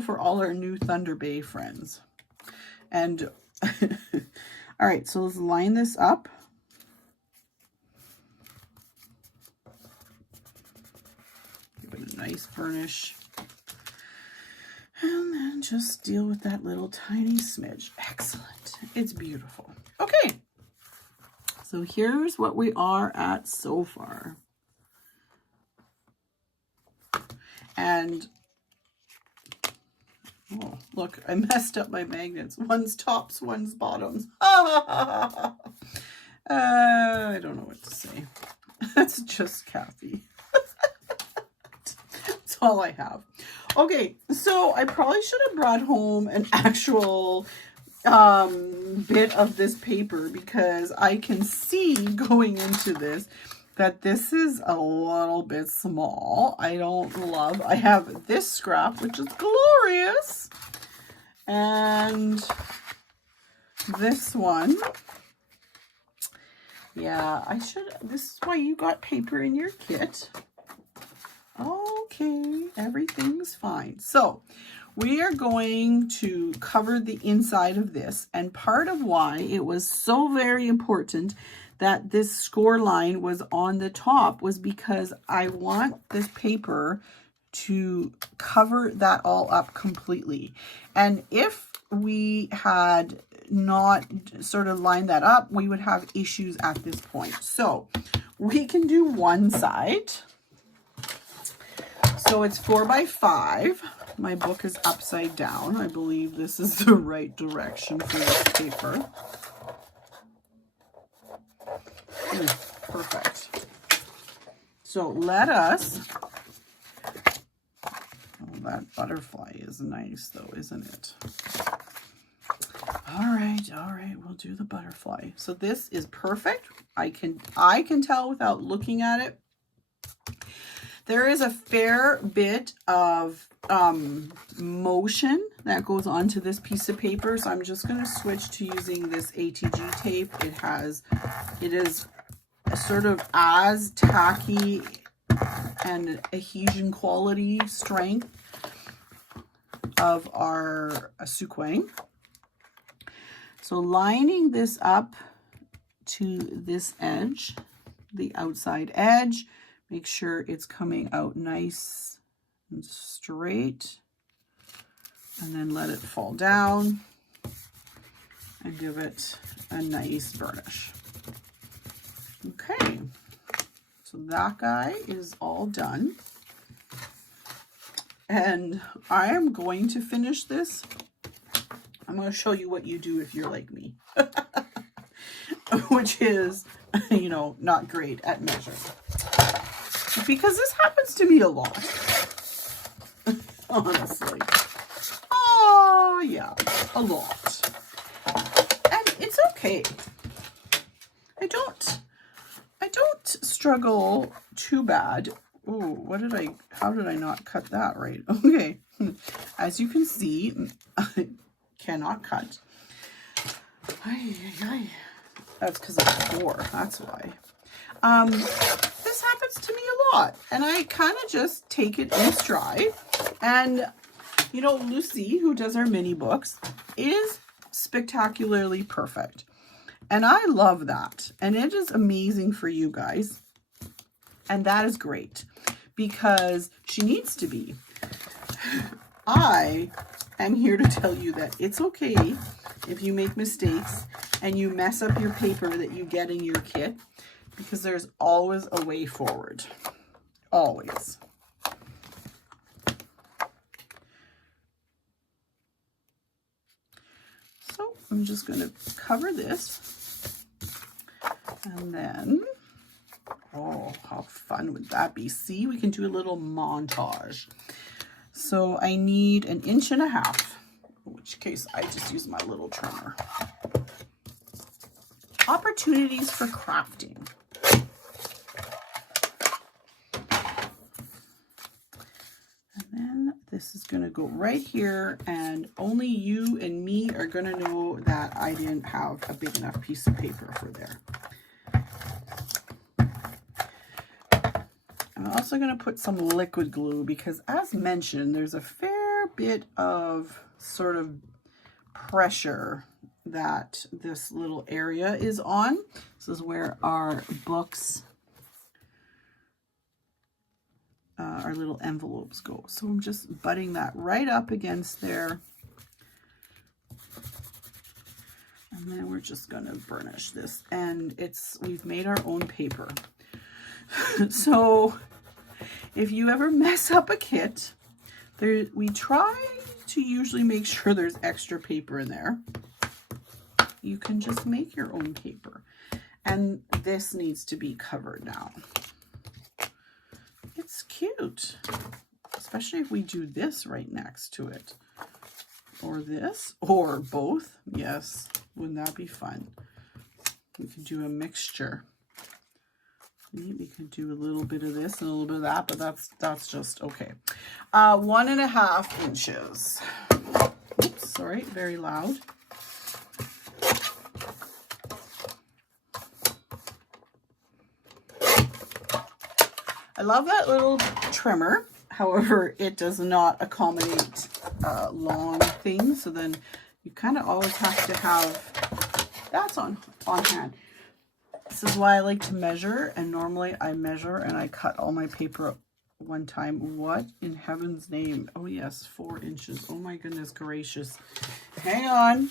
for all our new Thunder Bay friends. And all right, so let's line this up. Give it a nice burnish. And then just deal with that little tiny smidge. Excellent. It's beautiful. Okay. So here's what we are at so far. And, oh, look, I messed up my magnets. One's tops, one's bottoms. I don't know what to say. That's just Kathy. That's all I have. Okay, so I probably should have brought home an actual bit of this paper, because I can see going into this that this is a little bit small. I have this scrap, which is glorious, and this one. Yeah, this is why you got paper in your kit. Okay, everything's fine. So we are going to cover the inside of this, and part of why it was so very important that this score line was on the top was because I want this paper to cover that all up completely. And if we had not sort of lined that up, we would have issues at this point. So we can do one side. So it's 4 by 5. My book is upside down. I believe this is the right direction for this paper. Perfect. So let us, oh, that butterfly is nice though, isn't it? All right, we'll do the butterfly. So this is perfect. I can tell without looking at it. There is a fair bit of motion that goes onto this piece of paper, so I'm just going to switch to using this ATG tape. It is sort of as tacky and adhesion quality strength of our Suquang. So lining this up to this edge, the outside edge, make sure it's coming out nice and straight, and then let it fall down and give it a nice burnish. Okay, so that guy is all done. And I am going to finish this. I'm going to show you what you do if you're like me, which is, you know, not great at measuring. Because this happens to me a lot, honestly. Oh, yeah, a lot. And it's okay. I don't struggle too bad. Oh, how did I not cut that right? Okay. As you can see, I cannot cut. That's because of 4. That's why. This happens to me a lot, and I kind of just take it in stride. And, you know, Lucy, who does our mini books, is spectacularly perfect. And I love that. And it is amazing for you guys. And that is great, because she needs to be. I am here to tell you that it's okay if you make mistakes, and you mess up your paper that you get in your kit, because there's always a way forward. Always. So I'm just going to cover this, and then, oh, how fun would that be? See, we can do a little montage. So I need 1.5 inches, in which case I just use my little trimmer. Opportunities for crafting. And then this is going to go right here, and only you and me are going to know that I didn't have a big enough piece of paper for there. I'm also going to put some liquid glue because, as mentioned, there's a fair bit of sort of pressure that this little area is on. This is where our books, our little envelopes go. So I'm just butting that right up against there. And then we're just going to burnish this. And we've made our own paper. So if you ever mess up a kit, we try to usually make sure there's extra paper in there. You can just make your own paper. And this needs to be covered now. It's cute, especially if we do this right next to it. Or this, or both. Yes, wouldn't that be fun? We could do a mixture. We could do a little bit of this and a little bit of that, but that's just okay. 1.5 inches. Oops, sorry, very loud. I love that little trimmer. However, it does not accommodate long things. So then you kind of always have to have that's on hand. This is why I like to measure, and normally I measure and I cut all my paper up one time. What in heaven's name? Oh yes, 4 inches. Oh my goodness gracious. Hang on.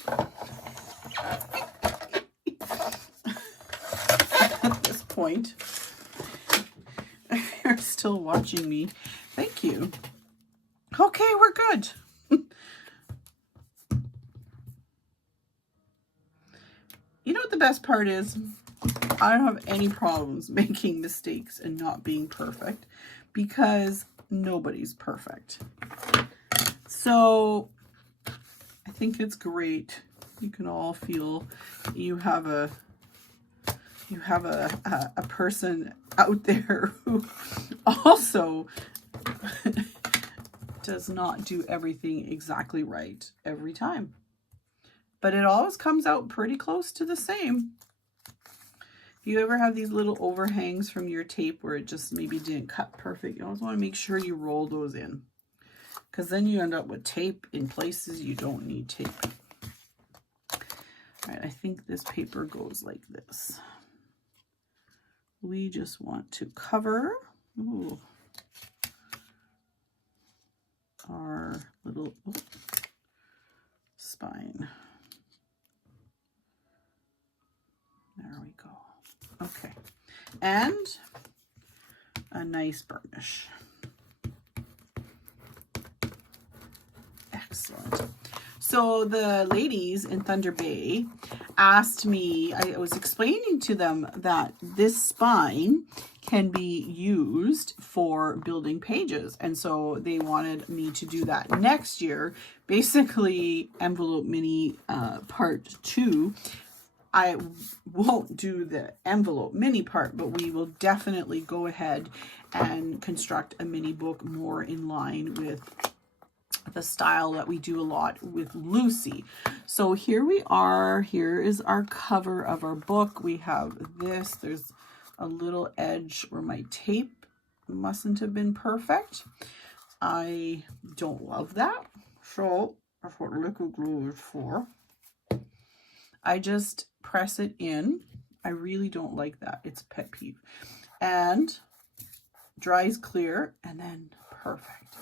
At this point, you're still watching me. Thank you. Okay, we're good. You know what the best part is? I don't have any problems making mistakes and not being perfect, because nobody's perfect. So I think it's great. You can all feel you have a person out there who also does not do everything exactly right every time. But it always comes out pretty close to the same. If you ever have these little overhangs from your tape where it just maybe didn't cut perfect, you always want to make sure you roll those in, because then you end up with tape in places you don't need tape. All right, I think this paper goes like this. We just want to cover our little spine. There we go. Okay, and a nice burnish. Excellent. So the ladies in Thunder Bay asked me, I was explaining to them that this spine can be used for building pages. And so they wanted me to do that next year. Basically, Envelope Mini Part 2. I won't do the envelope mini part, but we will definitely go ahead and construct a mini book more in line with the style that we do a lot with Lucy. So here we are. Here is our cover of our book. We have this. There's a little edge where my tape mustn't have been perfect. I don't love that. So that's what liquid glue is for. I just press it in. I really don't like that. It's a pet peeve. And dries clear, and then perfect.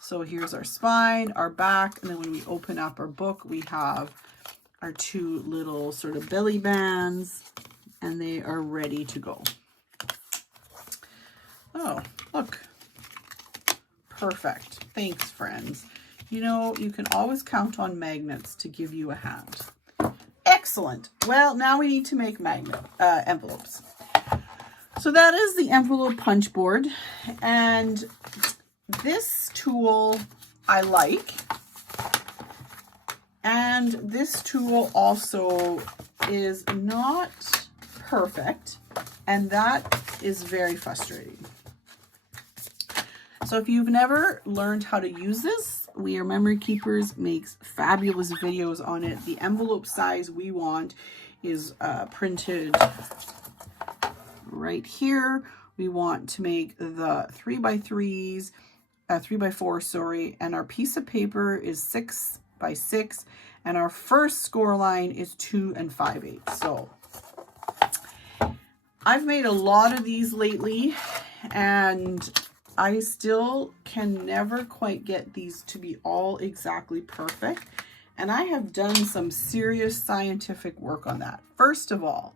So here's our spine, our back, and then when we open up our book, we have our two little sort of belly bands, and they are ready to go. Oh, look. Perfect. Thanks, friends. You know, you can always count on magnets to give you a hand. Excellent. Well, now we need to make envelopes. So that is the envelope punch board, and this tool I like, and this tool also is not perfect, and that is very frustrating. So if you've never learned how to use this, We Are Memory Keepers makes fabulous videos on it. The envelope size we want is printed right here. We want to make the 3x3s, 3x4, sorry, and our piece of paper is 6x6, and our first score line is 2 5/8. So I've made a lot of these lately, and I still can never quite get these to be all exactly perfect. And I have done some serious scientific work on that. First of all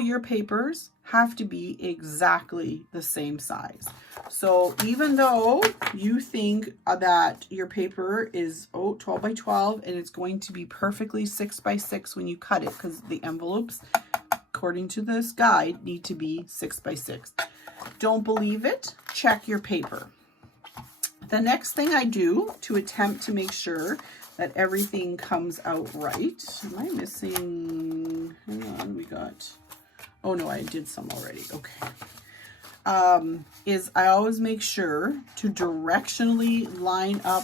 your papers have to be exactly the same size. So even though you think that your paper is 12x12 and it's going to be perfectly 6x6 when you cut it, because the envelopes, according to this guide, need to be 6x6. Don't believe it? Check your paper. The next thing I do to attempt to make sure that everything comes out right. Am I missing? Hang on, we got... Oh no, I did some already. Okay. Is I always make sure to directionally line up.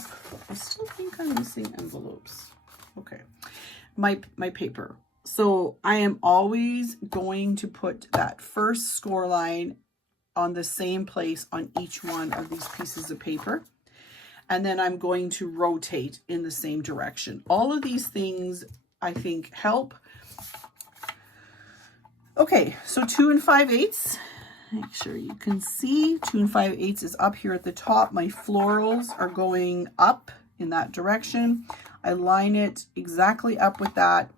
I still think I'm missing envelopes. Okay. My paper. So I am always going to put that first score line on the same place on each one of these pieces of paper. And then I'm going to rotate in the same direction. All of these things, I think, help. Okay, so 2 5/8. Make sure you can see 2 5/8 is up here at the top. My florals are going up in that direction. I line it exactly up with that.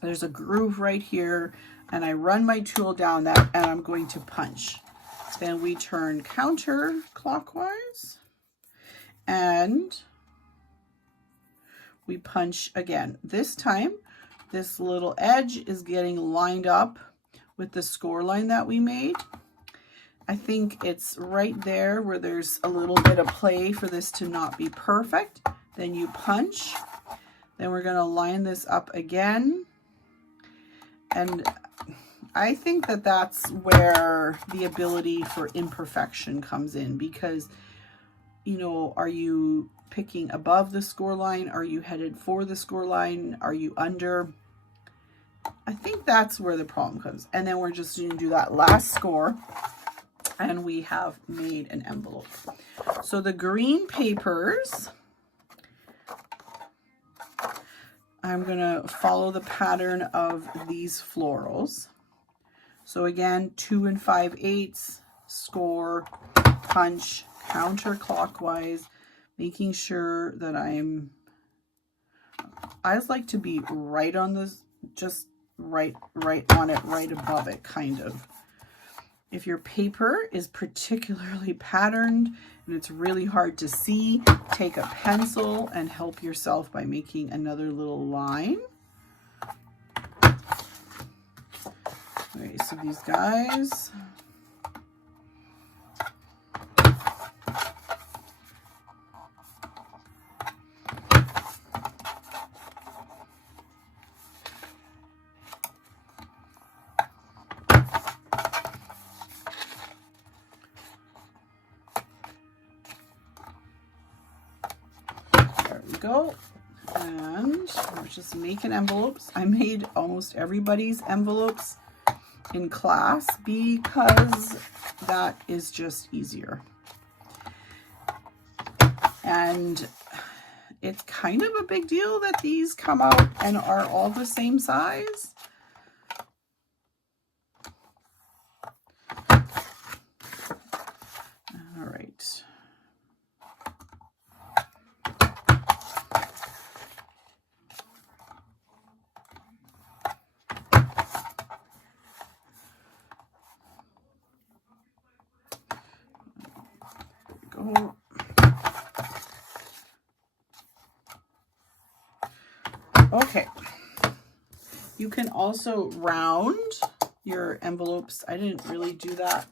There's a groove right here, and I run my tool down that, and I'm going to punch. Then we turn counterclockwise, and we punch again. This time, this little edge is getting lined up with the score line that we made. I think it's right there where there's a little bit of play for this to not be perfect. Then you punch. Then we're going to line this up again. And I think that that's where the ability for imperfection comes in, because, you know, are you picking above the score line? Are you headed for the score line? Are you under? I think that's where the problem comes. And then we're just going to do that last score, and we have made an envelope. So the green papers, I'm going to follow the pattern of these florals. So again, 2 5/8, score, punch, counterclockwise, making sure that I just like to be right on this, just right on it, right above it, kind of. If your paper is particularly patterned and it's really hard to see, take a pencil and help yourself by making another little line. Okay, so these guys, there we go. And we're just making envelopes. I made almost everybody's envelopes in class because that is just easier. And it's kind of a big deal that these come out and are all the same size. All right. Okay. You can also round your envelopes. I didn't really do that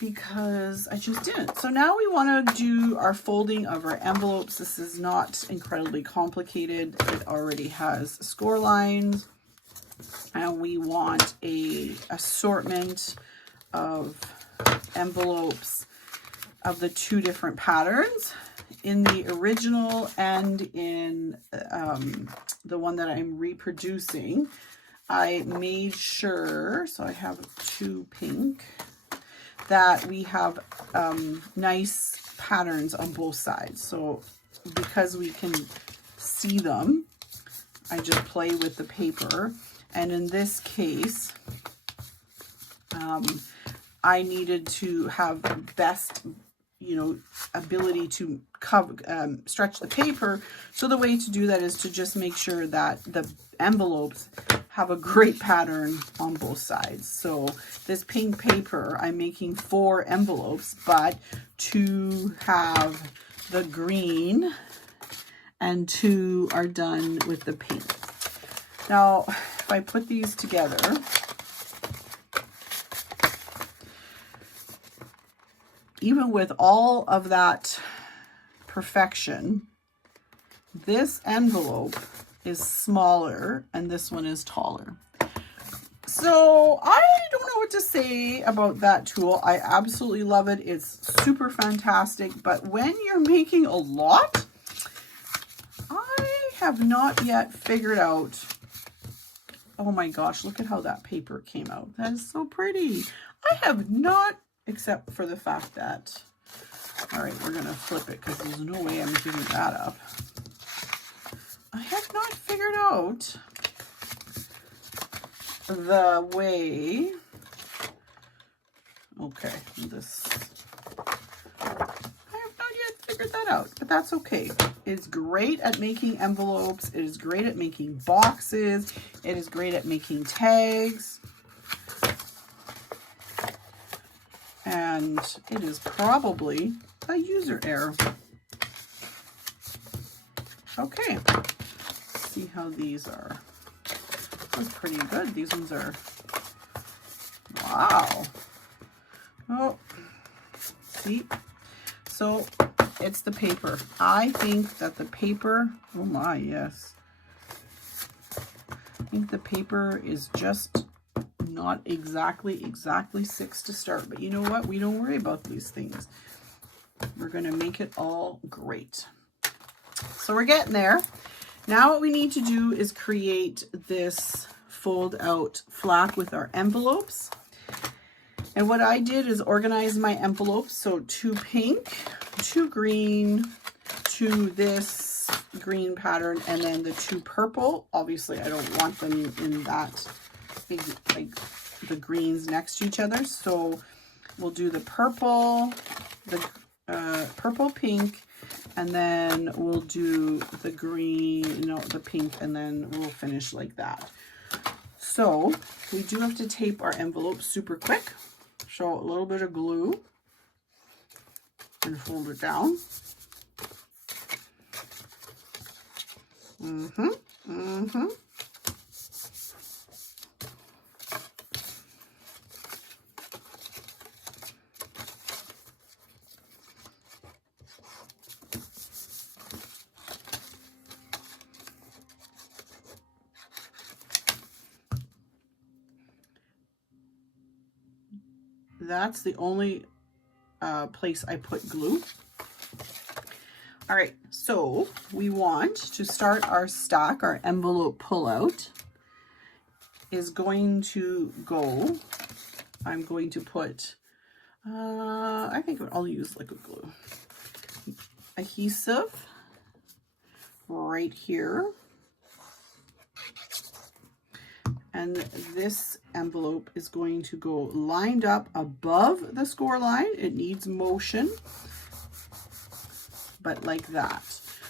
because I just didn't. So now we want to do our folding of our envelopes. This is not incredibly complicated. It already has score lines, and we want a assortment of envelopes of the two different patterns. In the original and in the one that I'm reproducing, I made sure, so I have 2 pink, that we have nice patterns on both sides. So because we can see them, I just play with the paper. And in this case, I needed to have best, ability to cover, stretch the paper. So the way to do that is to just make sure that the envelopes have a great pattern on both sides. So this pink paper, I'm making 4 envelopes, but 2 have the green and 2 are done with the pink. Now, if I put these together, even with all of that perfection, this envelope is smaller and this one is taller. So I don't know what to say about that tool. I absolutely love it. It's super fantastic. But when you're making a lot, I have not yet figured out. Oh my gosh, look at how that paper came out. That is so pretty. I have not, except for the fact that, all right, we're going to flip it because there's no way I'm giving that up. I have not figured out the way, okay, this, I have not yet figured that out, but that's okay. It's great at making envelopes. It is great at making boxes. It is great at making tags. And it is probably a user error. Okay, let's see how these are. That's pretty good. These ones are, wow. Oh, see? So it's the paper. I think that the paper, oh my, yes. I think the paper is just not exactly 6 to start. But you know what? We don't worry about these things. We're going to make it all great. So we're getting there. Now what we need to do is create this fold out flap with our envelopes. And what I did is organize my envelopes. So 2 pink, 2 green, 2 this green pattern, and then the 2 purple. Obviously, I don't want them in that big, like the greens next to each other. So we'll do the purple, the purple, pink, and then we'll do the green, the pink, and then we'll finish like that. So we do have to tape our envelope super quick. So a little bit of glue and fold it down. That's the only place I put glue. All right, so we want to start our stack. Our envelope pullout is going to go, I'm going to put, I think I'll use liquid glue. Adhesive right here. And this envelope is going to go lined up above the score line. It needs motion, but like that.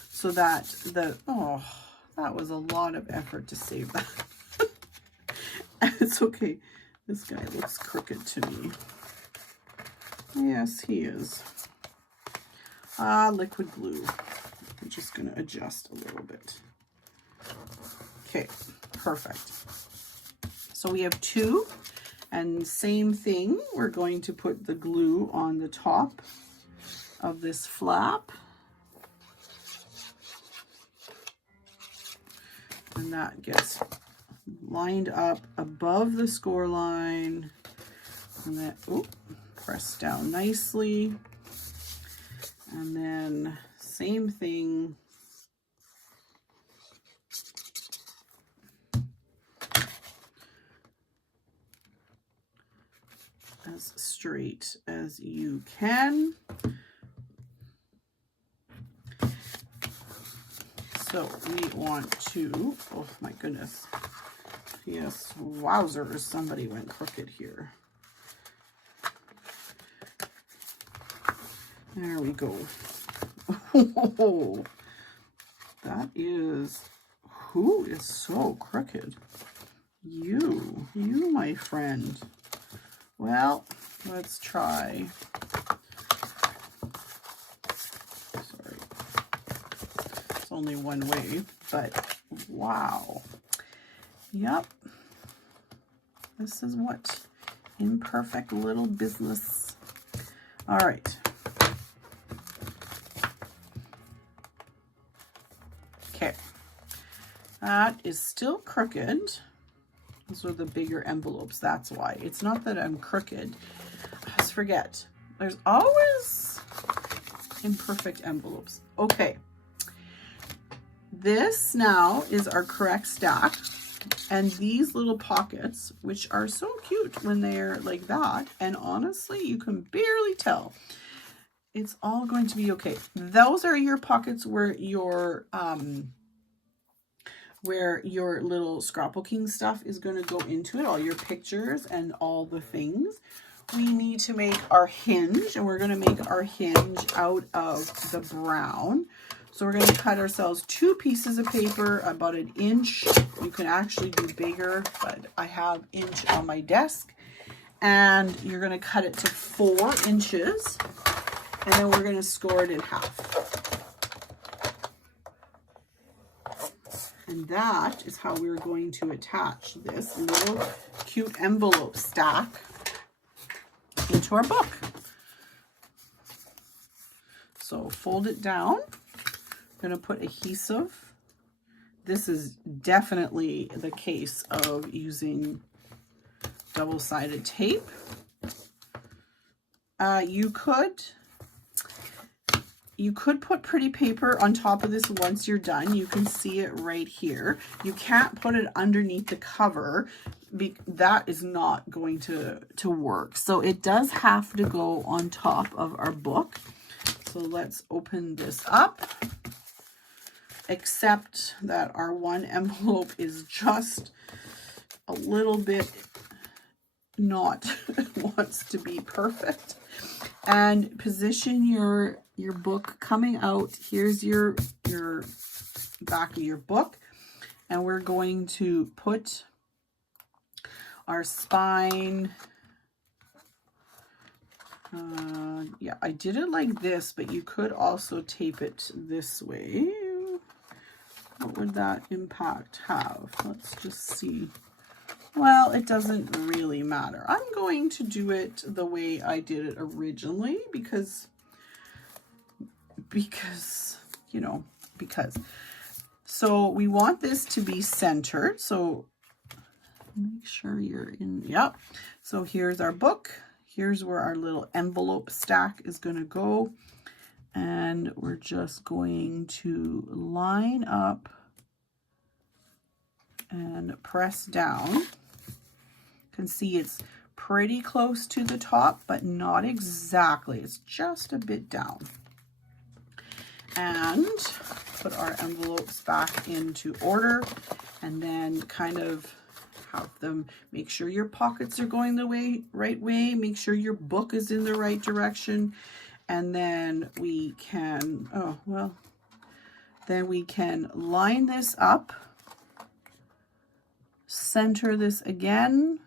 So that oh, that was a lot of effort to save that. It's okay. This guy looks crooked to me. Yes, he is. Liquid glue. I'm just going to adjust a little bit. Okay, perfect. So we have 2, and same thing, we're going to put the glue on the top of this flap. And that gets lined up above the score line. And then, press down nicely. And then same thing. As straight as you can. So we want to, oh my goodness. Yes, wowzers, somebody went crooked here. There we go. Oh, that is, who is so crooked? You, my friend. Well, let's try. Sorry. It's only one way, but wow. Yep. This is what imperfect little business. All right. Okay. That is still crooked. Those are the bigger envelopes, that's why. It's not that I'm crooked. I just forget. There's always imperfect envelopes. Okay. This now is our correct stack. And these little pockets, which are so cute when they're like that, and honestly, you can barely tell. It's all going to be okay. Those are your pockets where your little scrapbooking stuff is going to go into it, all your pictures and all the things. We need to make our hinge, and we're going to make our hinge out of the brown. So we're going to cut ourselves 2 pieces of paper, about 1 inch. You can actually do bigger, but I have 1 inch on my desk. And you're going to cut it to 4 inches, and then we're going to score it in half. And that is how we're going to attach this little cute envelope stack into our book. So fold it down. I'm going to put adhesive. This is definitely the case of using double-sided tape. You could put pretty paper on top of this once you're done. You can see it right here. You can't put it underneath the cover. That is not going to work. So it does have to go on top of our book. So let's open this up. Except that our one envelope is just a little bit not wants to be perfect. And position your book coming out. Here's your back of your book, and we're going to put our spine. Yeah, I did it like this, but you could also tape it this way. What would that impact have? Let's just see. Well, it doesn't really matter. I'm going to do it the way I did it originally because, you know, because. So we want this to be centered. So make sure you're in, yep. So here's our book. Here's where our little envelope stack is going to go. And we're just going to line up and press down. You can see it's pretty close to the top, but not exactly. It's just a bit down. And put our envelopes back into order, and then kind of have them, make sure your pockets are going the right way, make sure your book is in the right direction. And then we can, then we can line this up, center this again,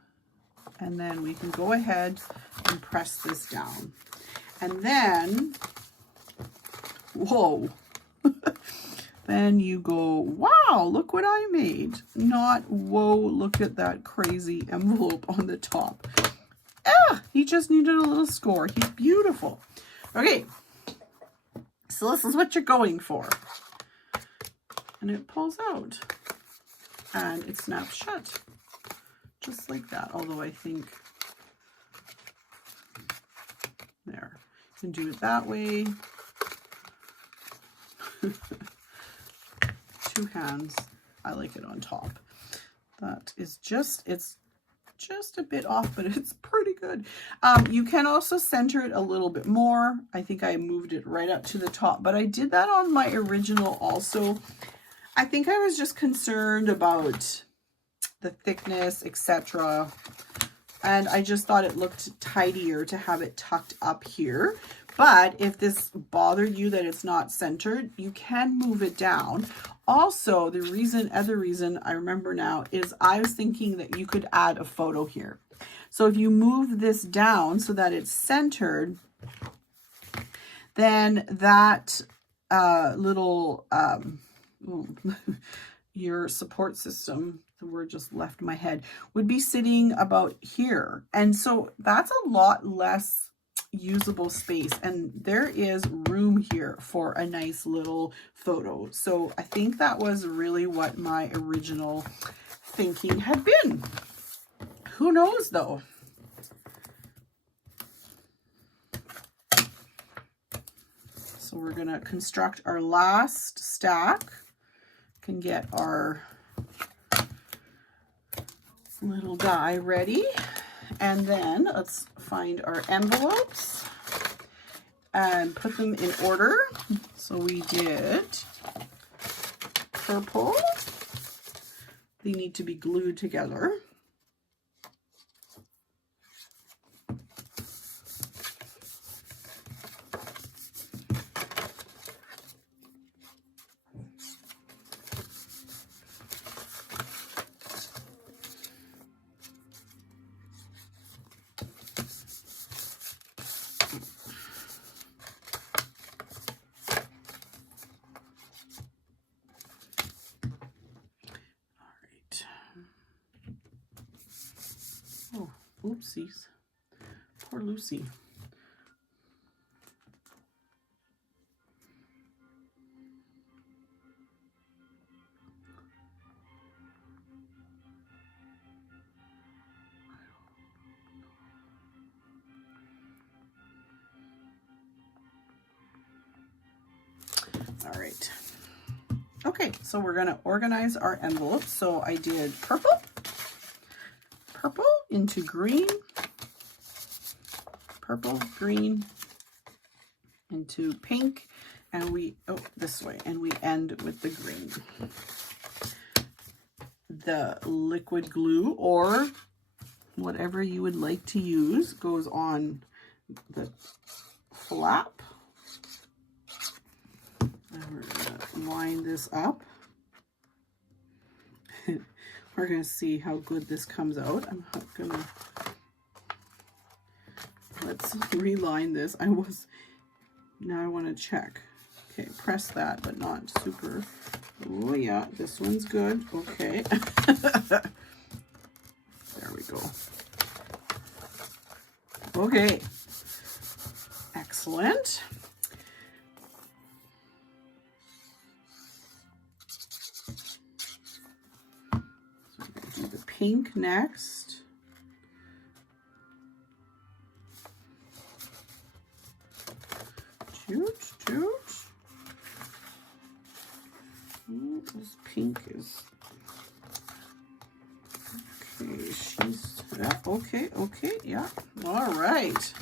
and then we can go ahead and press this down. And then, whoa, then you go, wow, look what I made. Not, whoa, look at that crazy envelope on the top. Ah, he just needed a little score. He's beautiful. Okay, so this is what you're going for. And it pulls out. And it snaps shut. Just like that. Although I think, there. You can do it that way. Two hands. I like it on top. That is just, it's just a bit off, but it's pretty good. You can also center it a little bit more. I think I moved it right up to the top, but I did that on my original also. I think I was just concerned about the thickness, etc. And I just thought it looked tidier to have it tucked up here. But if this bothered you that it's not centered, you can move it down. Also, the other reason I remember now is I was thinking that you could add a photo here. So if you move this down so that it's centered, then that little, your support system, the word just left my head, would be sitting about here. And so that's a lot less usable space, and there is room here for a nice little photo. So I think that was really what my original thinking had been. Who knows though? So we're gonna construct our last stack. Can get our little die ready. And then let's find our envelopes and put them in order. So we did purple. They need to be glued together. Oh, oopsies. Poor Lucy. All right. Okay, so we're going to organize our envelopes. So I did purple into green, purple, green, into pink, and we, oh, this way, and we end with the green. The liquid glue, or whatever you would like to use, goes on the flap. And we're gonna line this up. We're going to see how good this comes out. I'm not going to... Let's reline this. Now I want to check. Okay, press that, but not super. Oh, yeah, this one's good. Okay. There we go. Okay. Excellent. Pink next. Toot, toot. Ooh, this pink is... Okay, she's... Yeah, okay, yeah. All right.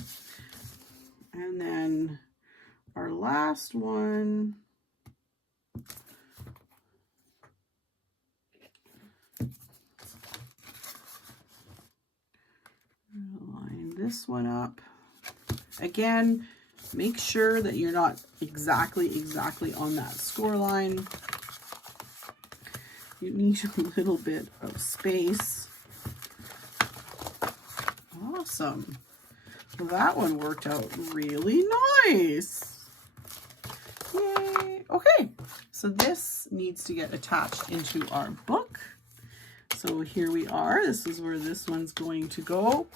And then our last one... Line this one up. Again, make sure that you're not exactly on that score line. You need a little bit of space. Awesome. Well, that one worked out really nice. Yay! Okay, so this needs to get attached into our book. So here we are. This is where this one's going to go.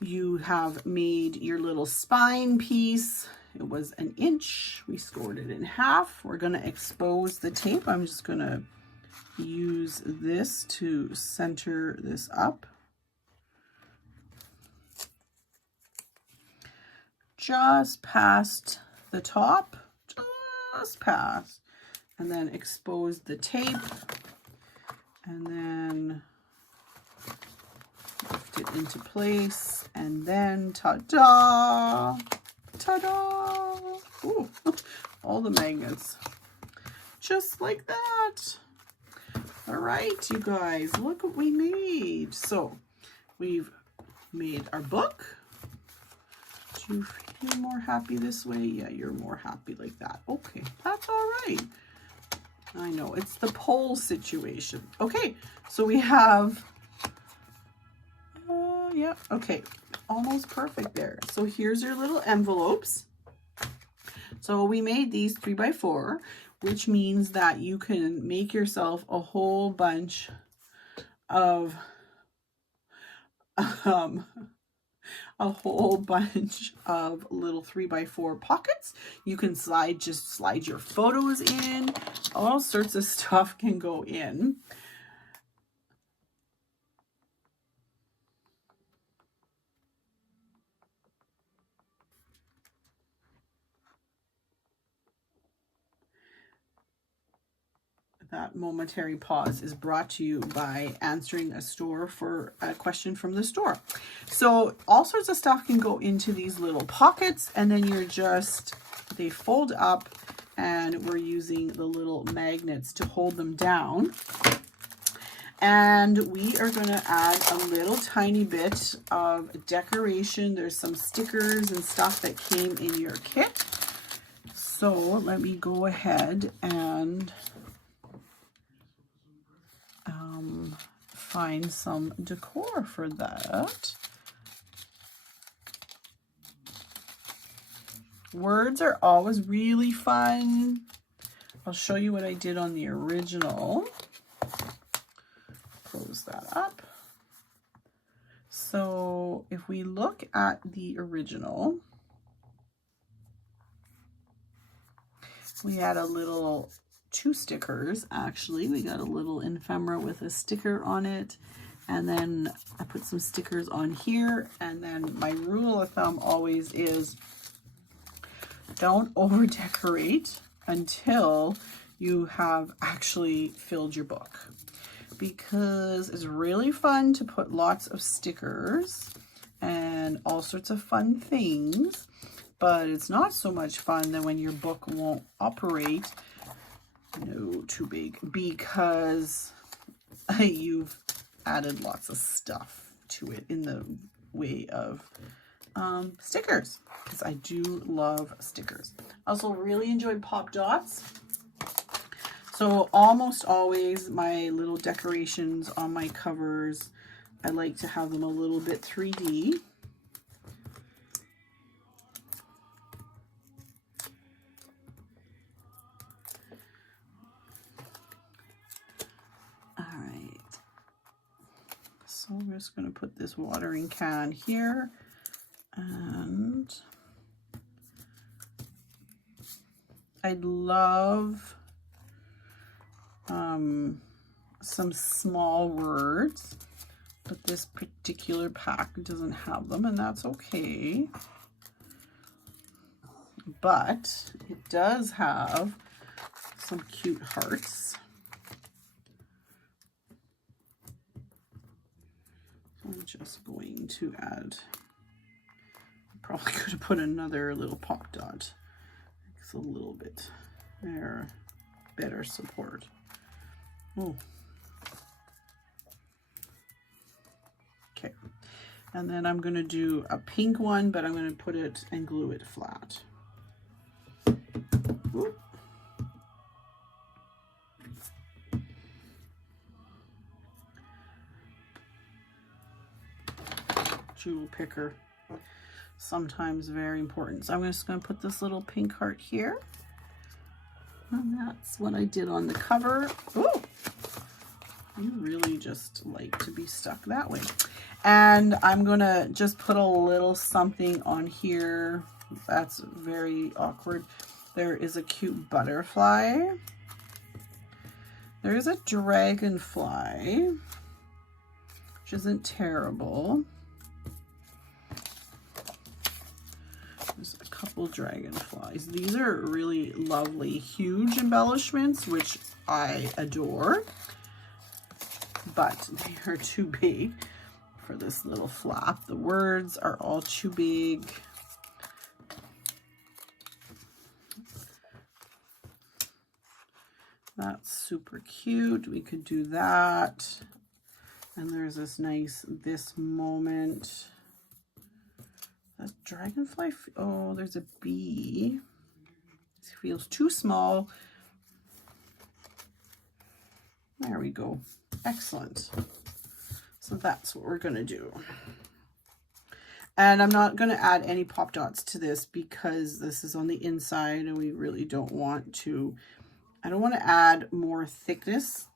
You have made your little spine piece. It was 1 inch. We scored it in half. We're going to expose the tape. I'm just going to use this to center this up. Just past the top, just past, and then expose the tape, and then lift it into place, and then ta-da, ta-da, ooh, all the magnets, just like that. All right, you guys, look what we made. So we've made our book. Do you feel more happy this way? Yeah, you're more happy like that. Okay, that's all right. I know, it's the pole situation. Okay, so we have, yeah, okay, almost perfect there. So here's your little envelopes. So we made these 3x4, which means that you can make yourself a whole bunch of little 3x4 pockets. You can just slide your photos in. All sorts of stuff can go in. That momentary pause is brought to you by answering a question from the store. So all sorts of stuff can go into these little pockets, and then they fold up, and we're using the little magnets to hold them down. And we are going to add a little tiny bit of decoration. There's some stickers and stuff that came in your kit. So let me go ahead and find some decor for that. Words are always really fun. I'll show you what I did on the original. Close that up. So if we look at the original, we had a little 2 stickers actually. We got a little ephemera with a sticker on it, and then I put some stickers on here, and then my rule of thumb always is don't over decorate until you have actually filled your book, because it's really fun to put lots of stickers and all sorts of fun things, but it's not so much fun than when your book won't operate. No, too big, because you've added lots of stuff to it in the way of stickers, because I do love stickers. I also really enjoyed Pop Dots. So almost always my little decorations on my covers, I like to have them a little bit 3D. So I'm just going to put this watering can here, and I love some small words, but this particular pack doesn't have them, and that's okay. But it does have some cute hearts. I'm just going to add, probably could have put another little Pop Dot. It's a little bit there, better support. Oh. Okay. And then I'm going to do a pink one, but I'm going to put it and glue it flat. Whoop. Jewel picker. sometimes very important. So I'm just going to put this little pink heart here. And that's what I did on the cover. Ooh, you really just like to be stuck that way. And I'm going to just put a little something on here. That's very awkward. There is a cute butterfly. There's a dragonfly, which isn't terrible. There's a couple dragonflies. These are really lovely, huge embellishments, which I adore, but they are too big for this little flap. The words are all too big. That's super cute. We could do that. And there's this nice this moment. A dragonfly. Oh, there's a bee. It feels too small. There we go. Excellent. So that's what we're going to do. And I'm not going to add any pop dots to this because this is on the inside and we really don't want to. I don't want to add more thickness.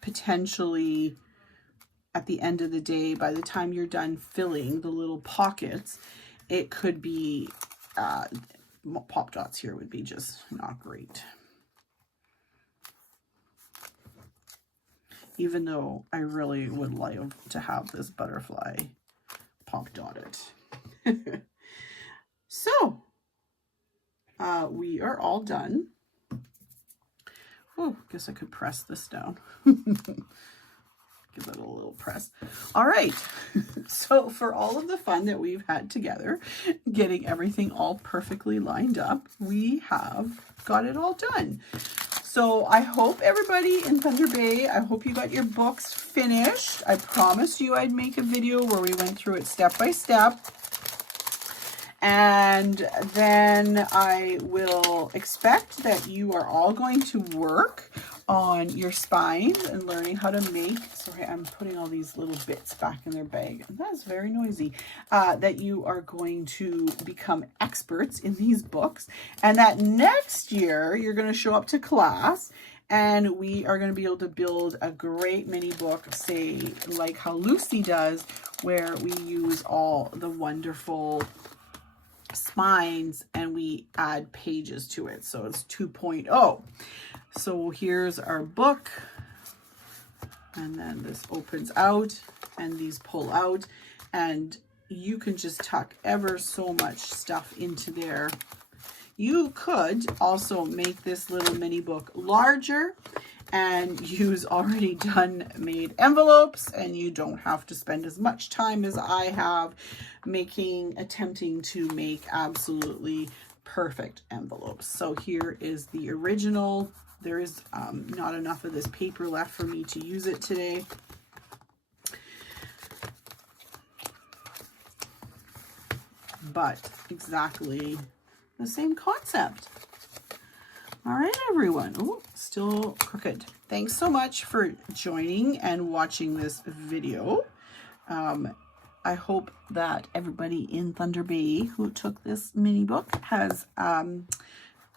Potentially at the end of the day, by the time you're done filling the little pockets, it could be pop dots here would be just not great. Even though I really would like to have this butterfly pop dotted. So we are all done. Oh, guess I could press this down. Give it a little press. All right. So for all of the fun that we've had together, getting everything all perfectly lined up, we have got it all done. So I hope everybody in Thunder Bay, I hope you got your books finished. I promised you I'd make a video where we went through it step by step. And then I will expect that you are all going to work on your spines and learning how to make, sorry, I'm putting all these little bits back in their bag. That's very noisy. That you are going to become experts in these books. And that next year, you're going to show up to class and we are going to be able to build a great mini book, say, like how Lucy does, where we use all the wonderful spines and we add pages to it. So it's 2.0. So here's our book, and then this opens out and these pull out, and you can just tuck ever so much stuff into there. You could also make this little mini book larger and use already done made envelopes, and you don't have to spend as much time as I have attempting to make absolutely perfect envelopes. So here is the original. There is not enough of this paper left for me to use it today. But exactly the same concept. All right, everyone. Oh, still crooked. Thanks so much for joining and watching this video. I hope that everybody in Thunder Bay who took this mini book has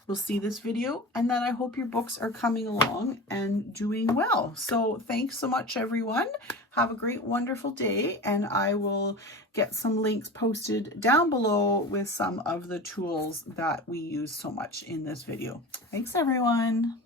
will see this video, and that I hope your books are coming along and doing well. So thanks so much, everyone. Have a great, wonderful day, and I will get some links posted down below with some of the tools that we use so much in this video. Thanks, everyone.